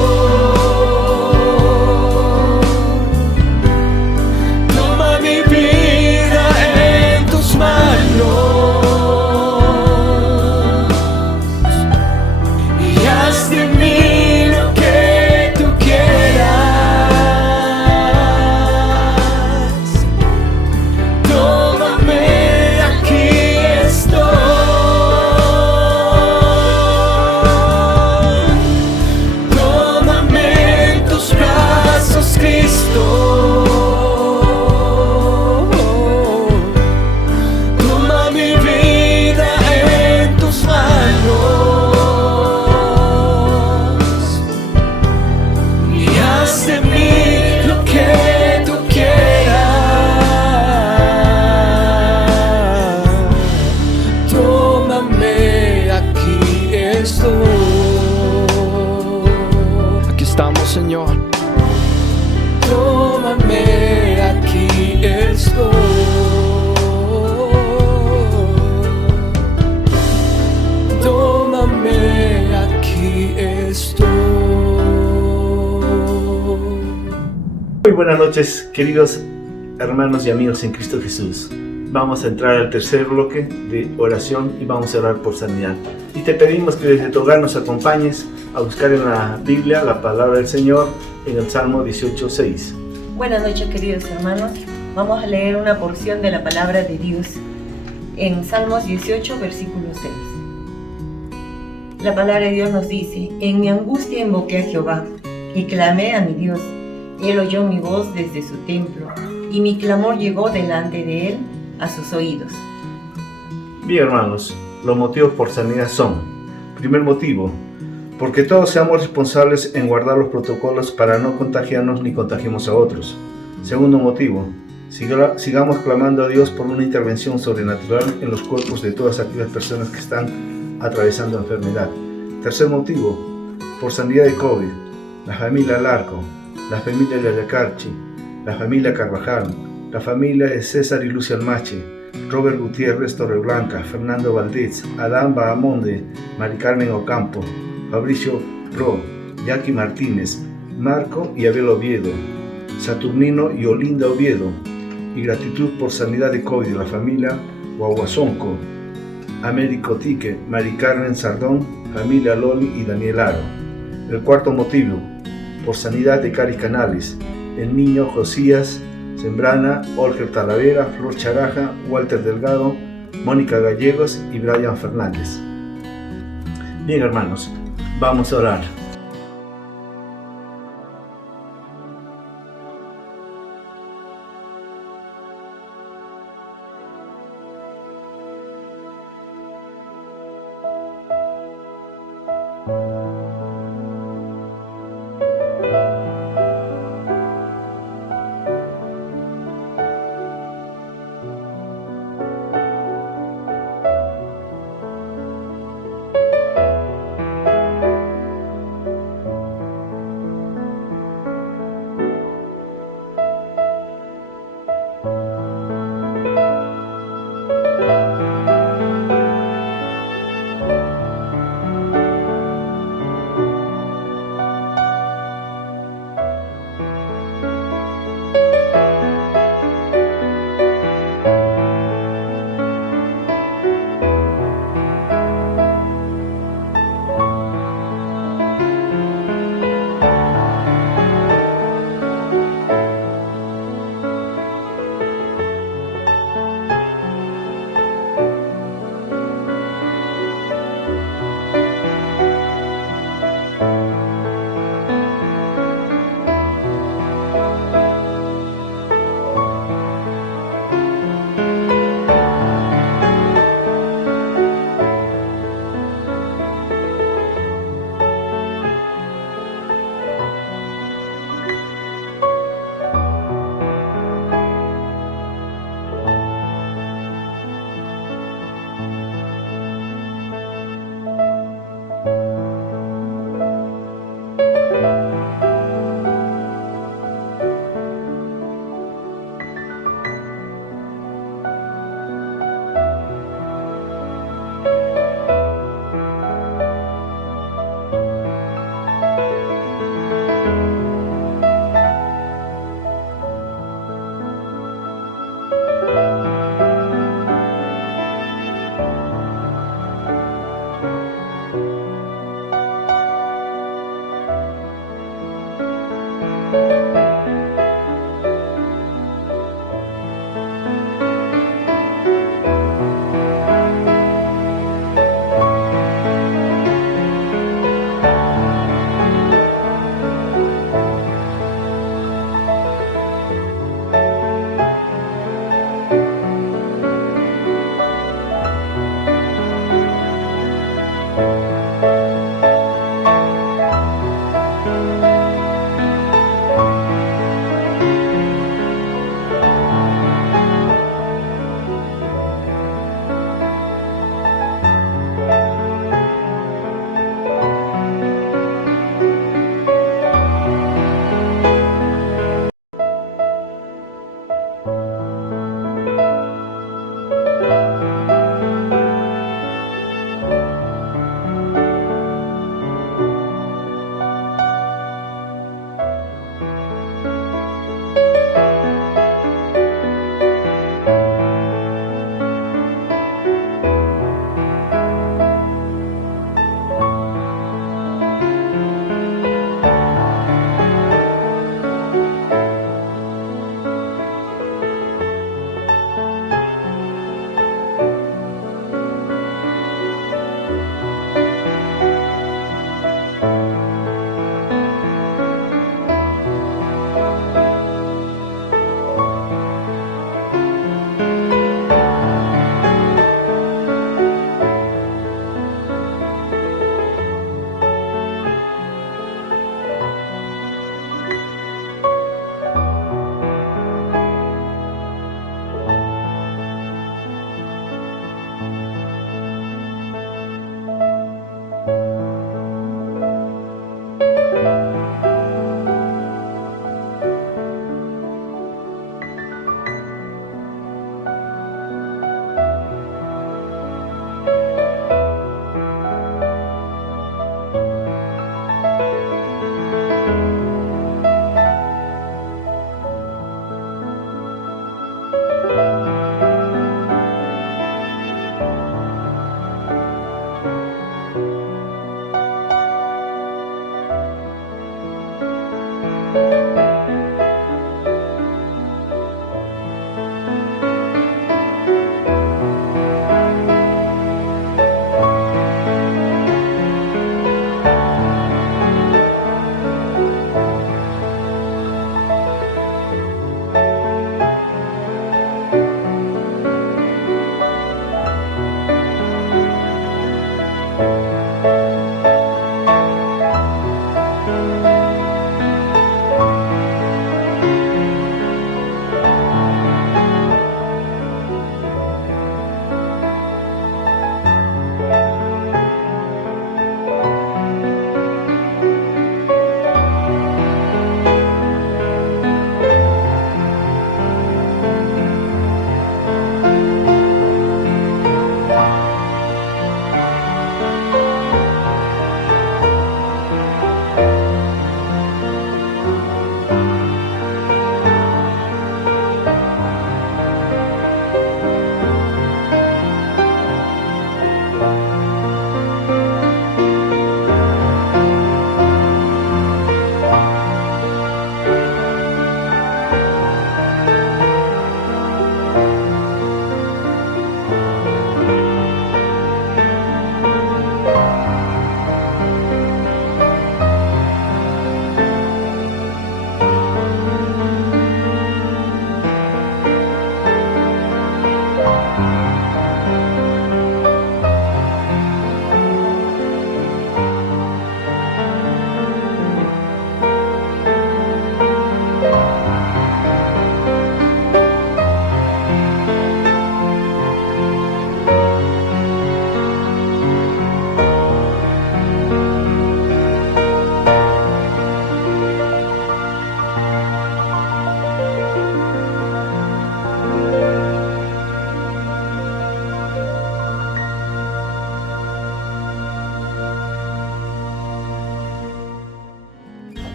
Toma mi vida en tus manos. Y haz de mí lo que tú quieras. Tómame, aquí estoy. Tómame en tus brazos, Cristo. Toma mi vida en tus manos. Y haz de mí lo que tú quieras. Tómame, aquí estoy. Aquí estamos, Señor. Tómame, aquí estoy. Tómame, aquí estoy. Muy buenas noches, queridos hermanos y amigos en Cristo Jesús. Vamos a entrar al tercer bloque de oración y vamos a orar por sanidad. Y te pedimos que desde tu hogar nos acompañes a buscar en la Biblia la palabra del Señor en el Salmo 18:6. Buenas noches, queridos hermanos. Vamos a leer una porción de la palabra de Dios en Salmos 18, versículo 6. La palabra de Dios nos dice: en mi angustia invoqué a Jehová y clamé a mi Dios. Él oyó mi voz desde su templo y mi clamor llegó delante de él a sus oídos. Bien, hermanos, los motivos por sanidad son: primer motivo, porque todos seamos responsables en guardar los protocolos para no contagiarnos ni contagiemos a otros. Segundo motivo, sigamos clamando a Dios por una intervención sobrenatural en los cuerpos de todas aquellas personas que están atravesando enfermedad. Tercer motivo, por sanidad de COVID, la familia Larco, la familia de Ayacarchi, la familia Carvajal, la familia de César y Lucia Almache, Robert Gutiérrez Torreblanca, Fernando Valdez, Adán Bahamonde, Mari Carmen Ocampo, Fabricio Pro, Jackie Martínez, Marco y Abel Oviedo, Saturnino y Olinda Oviedo, y gratitud por sanidad de COVID de la familia Guaguazonco, Américo Tique, Mari Carmen Sardón, familia Loli y Daniel Aro. El cuarto motivo, por sanidad de Cari Canales, el niño Josías Sembrana, Olger Talavera, Flor Charaja, Walter Delgado, Mónica Gallegos y Brian Fernández. Bien, hermanos, vamos a orar.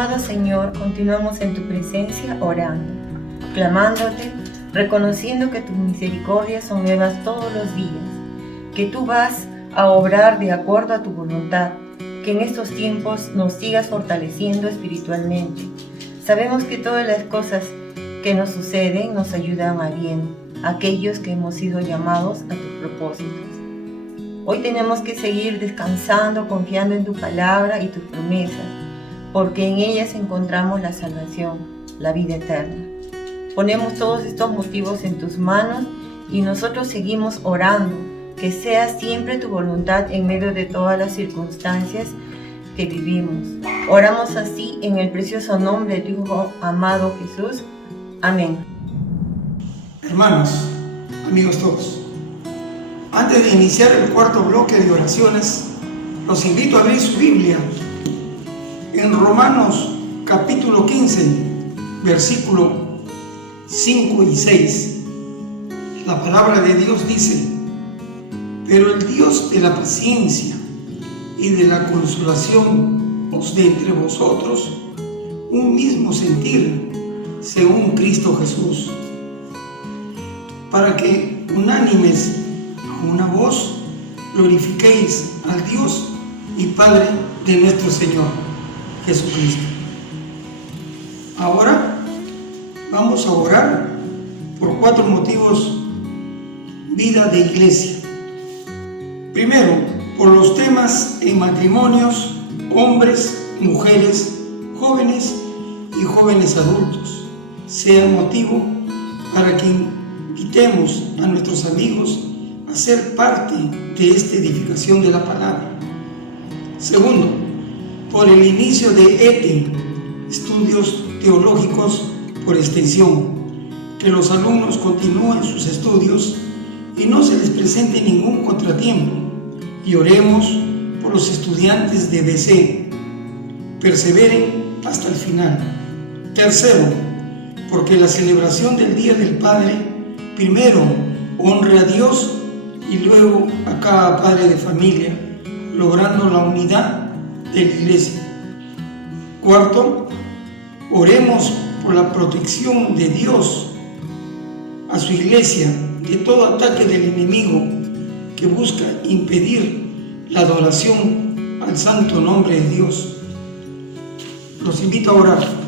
amado Señor, continuamos en tu presencia orando, clamándote, reconociendo que tus misericordias son nuevas todos los días, que tú vas a obrar de acuerdo a tu voluntad, que en estos tiempos nos sigas fortaleciendo espiritualmente. Sabemos que todas las cosas que nos suceden nos ayudan a bien, aquellos que hemos sido llamados a tus propósitos. Hoy tenemos que seguir descansando, confiando en tu palabra y tus promesas, porque en ellas encontramos la salvación, la vida eterna. Ponemos todos estos motivos en tus manos y nosotros seguimos orando, que sea siempre tu voluntad en medio de todas las circunstancias que vivimos. Oramos así en el precioso nombre de tu Hijo amado Jesús. Amén. Hermanos, amigos todos, antes de iniciar el cuarto bloque de oraciones, los invito a abrir su Biblia en Romanos capítulo 15, versículo 5 y 6. La palabra de Dios dice: pero el Dios de la paciencia y de la consolación os dé entre vosotros un mismo sentir según Cristo Jesús, para que unánimes a una voz glorifiquéis al Dios y Padre de nuestro Señor Jesucristo. Ahora vamos a orar por 4 motivos: vida de iglesia. Primero, por los temas en matrimonios, hombres, mujeres, jóvenes y jóvenes adultos, sea motivo para que invitemos a nuestros amigos a ser parte de esta edificación de la palabra. Segundo, por el inicio de ETE, estudios teológicos por extensión, que los alumnos continúen sus estudios y no se les presente ningún contratiempo, y oremos por los estudiantes de BC, perseveren hasta el final. Tercero, porque la celebración del Día del Padre primero honre a Dios y luego a cada padre de familia, logrando la unidad de la iglesia. Cuarto, oremos por la protección de Dios a su iglesia de todo ataque del enemigo que busca impedir la adoración al santo nombre de Dios. Los invito a orar.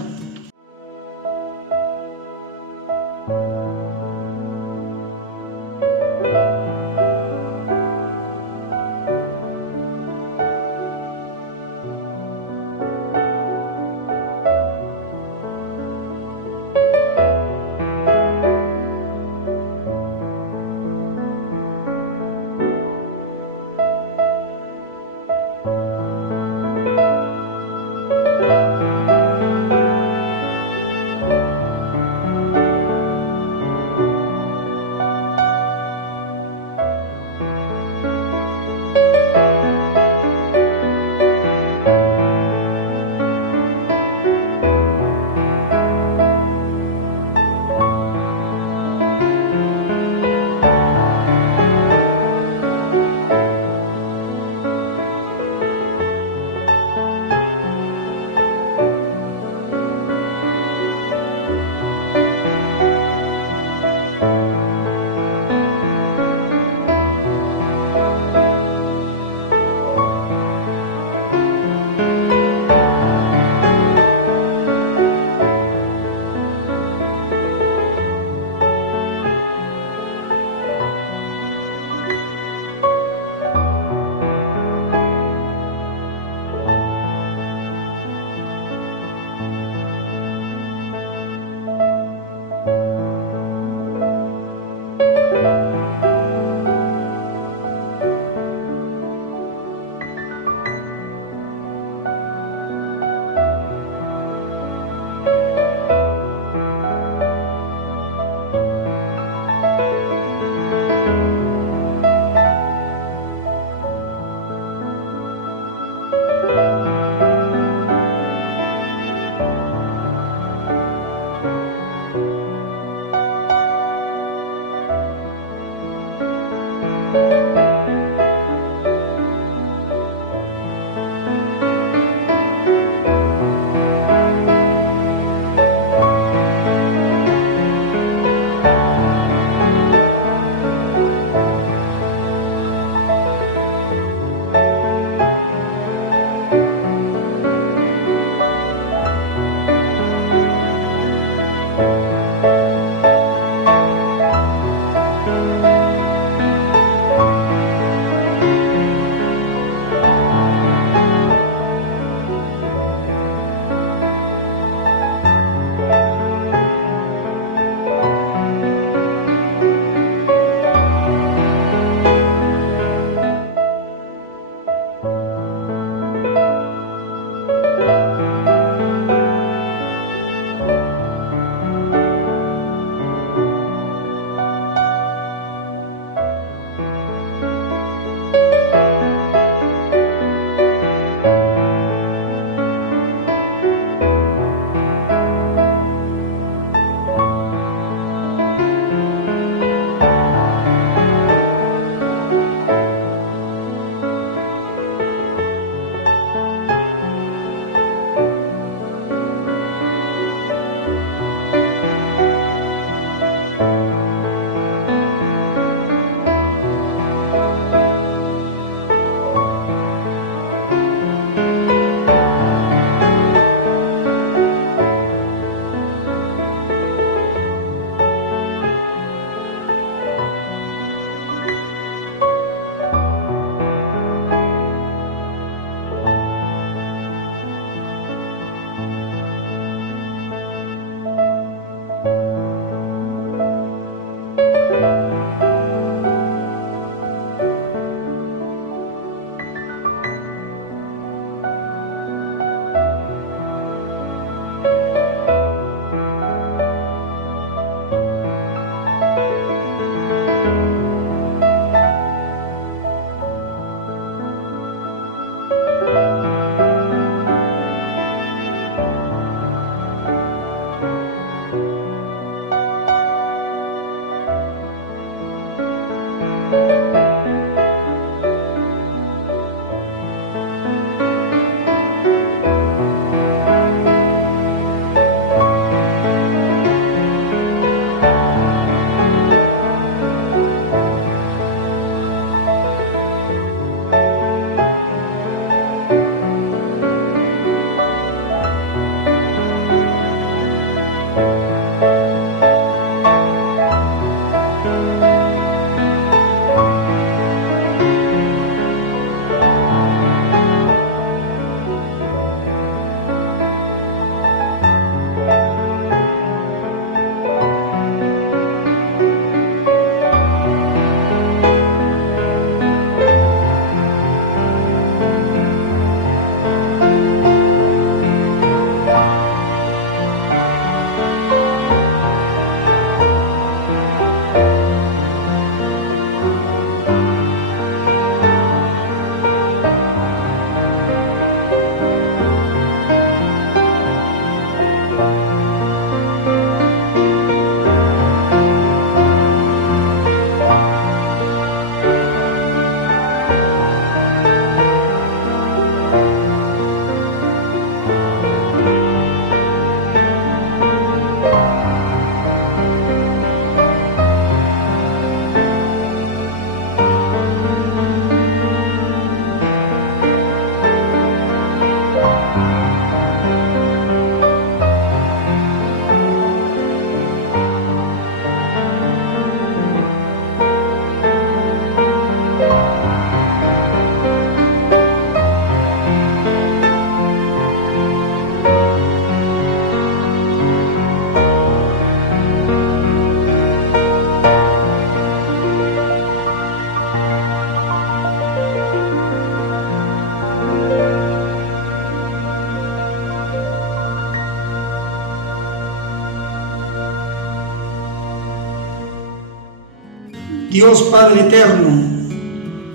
Dios Padre eterno,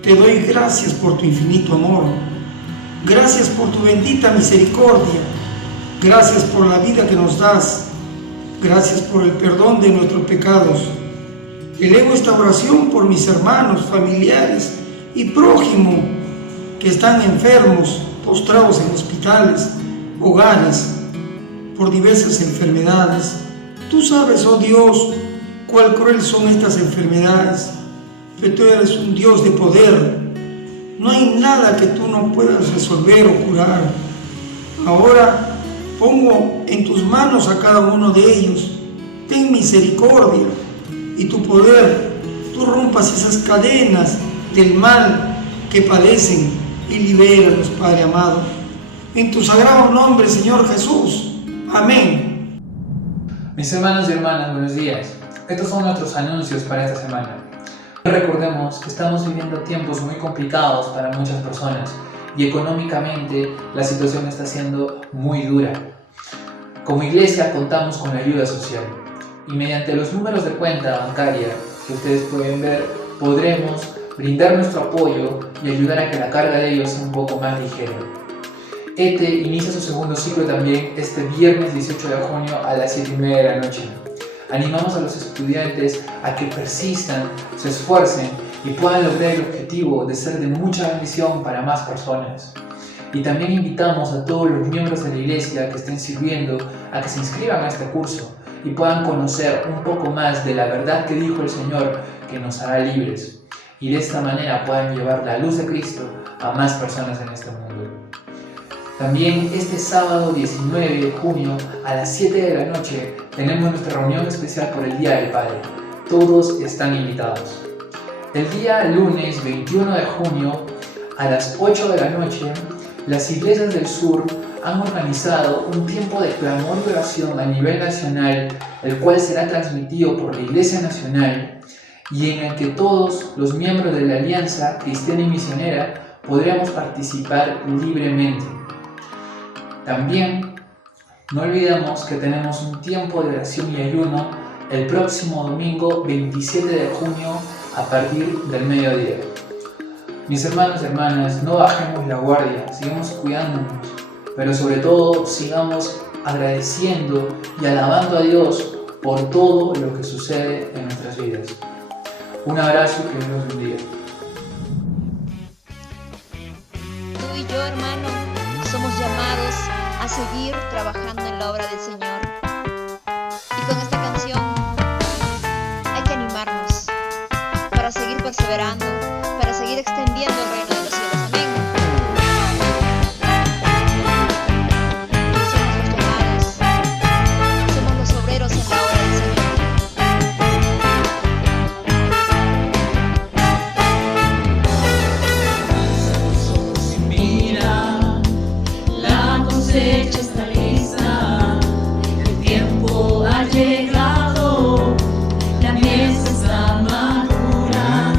te doy gracias por tu infinito amor. Gracias por tu bendita misericordia. Gracias por la vida que nos das. Gracias por el perdón de nuestros pecados. Elevo esta oración por mis hermanos, familiares y prójimo que están enfermos, postrados en hospitales, hogares, por diversas enfermedades. Tú sabes, oh Dios, cuál cruel son estas enfermedades, pero tú eres un Dios de poder. No hay nada que tú no puedas resolver o curar. Ahora pongo en tus manos a cada uno de ellos. Ten misericordia y tu poder, tú rompas esas cadenas del mal que padecen y libéralos, Padre amado. En tu sagrado nombre, Señor Jesús. Amén. Mis hermanos y hermanas, buenos días. Estos son nuestros anuncios para esta semana. Recordemos que estamos viviendo tiempos muy complicados para muchas personas y económicamente la situación está siendo muy dura. Como iglesia contamos con la ayuda social y mediante los números de cuenta bancaria que ustedes pueden ver podremos brindar nuestro apoyo y ayudar a que la carga de ellos sea un poco más ligera. ETE inicia su segundo ciclo también este viernes 18 de junio a las 7:30 de la noche. Animamos a los estudiantes a que persistan, se esfuercen y puedan lograr el objetivo de ser de mucha bendición para más personas. Y también invitamos a todos los miembros de la iglesia que estén sirviendo a que se inscriban a este curso y puedan conocer un poco más de la verdad que dijo el Señor que nos hará libres y de esta manera puedan llevar la luz de Cristo a más personas en este mundo. También este sábado 19 de junio a las 7 de la noche tenemos nuestra reunión especial por el Día del Padre. Todos están invitados. El día lunes 21 de junio a las 8 de la noche las iglesias del sur han organizado un tiempo de clamor y oración a nivel nacional, el cual será transmitido por la Iglesia Nacional y en el que todos los miembros de la Alianza Cristiana y Misionera podremos participar libremente. También no olvidemos que tenemos un tiempo de oración y ayuno el próximo domingo 27 de junio a partir del mediodía. Mis hermanos y hermanas, no bajemos la guardia, sigamos cuidándonos, pero sobre todo sigamos agradeciendo y alabando a Dios por todo lo que sucede en nuestras vidas. Un abrazo y que Dios los bendiga. Tú y yo, hermano, somos llamados a seguir trabajando en la obra del Señor. Y con esta canción hay que animarnos para seguir perseverando, para seguir extendiendo el reino de los cielos. Amén. Somos los llamados, somos los obreros en la obra del Señor. Mira, la cosecha está lista, el tiempo ha llegado, la mesa está madura,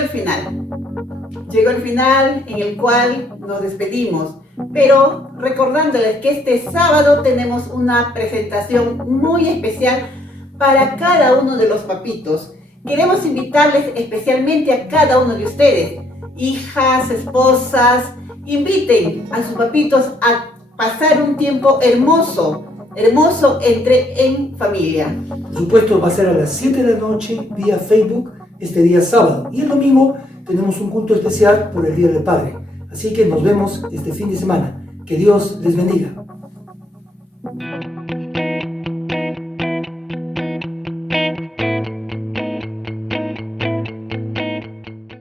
el final. Llegó el final en el cual nos despedimos, pero recordándoles que este sábado tenemos una presentación muy especial para cada uno de los papitos. Queremos invitarles especialmente a cada uno de ustedes, hijas, esposas, inviten a sus papitos a pasar un tiempo hermoso en familia. Por supuesto, va a ser a las 7 de la noche vía Facebook este día sábado. Y el domingo tenemos un culto especial por el Día del Padre. Así que nos vemos este fin de semana. Que Dios les bendiga.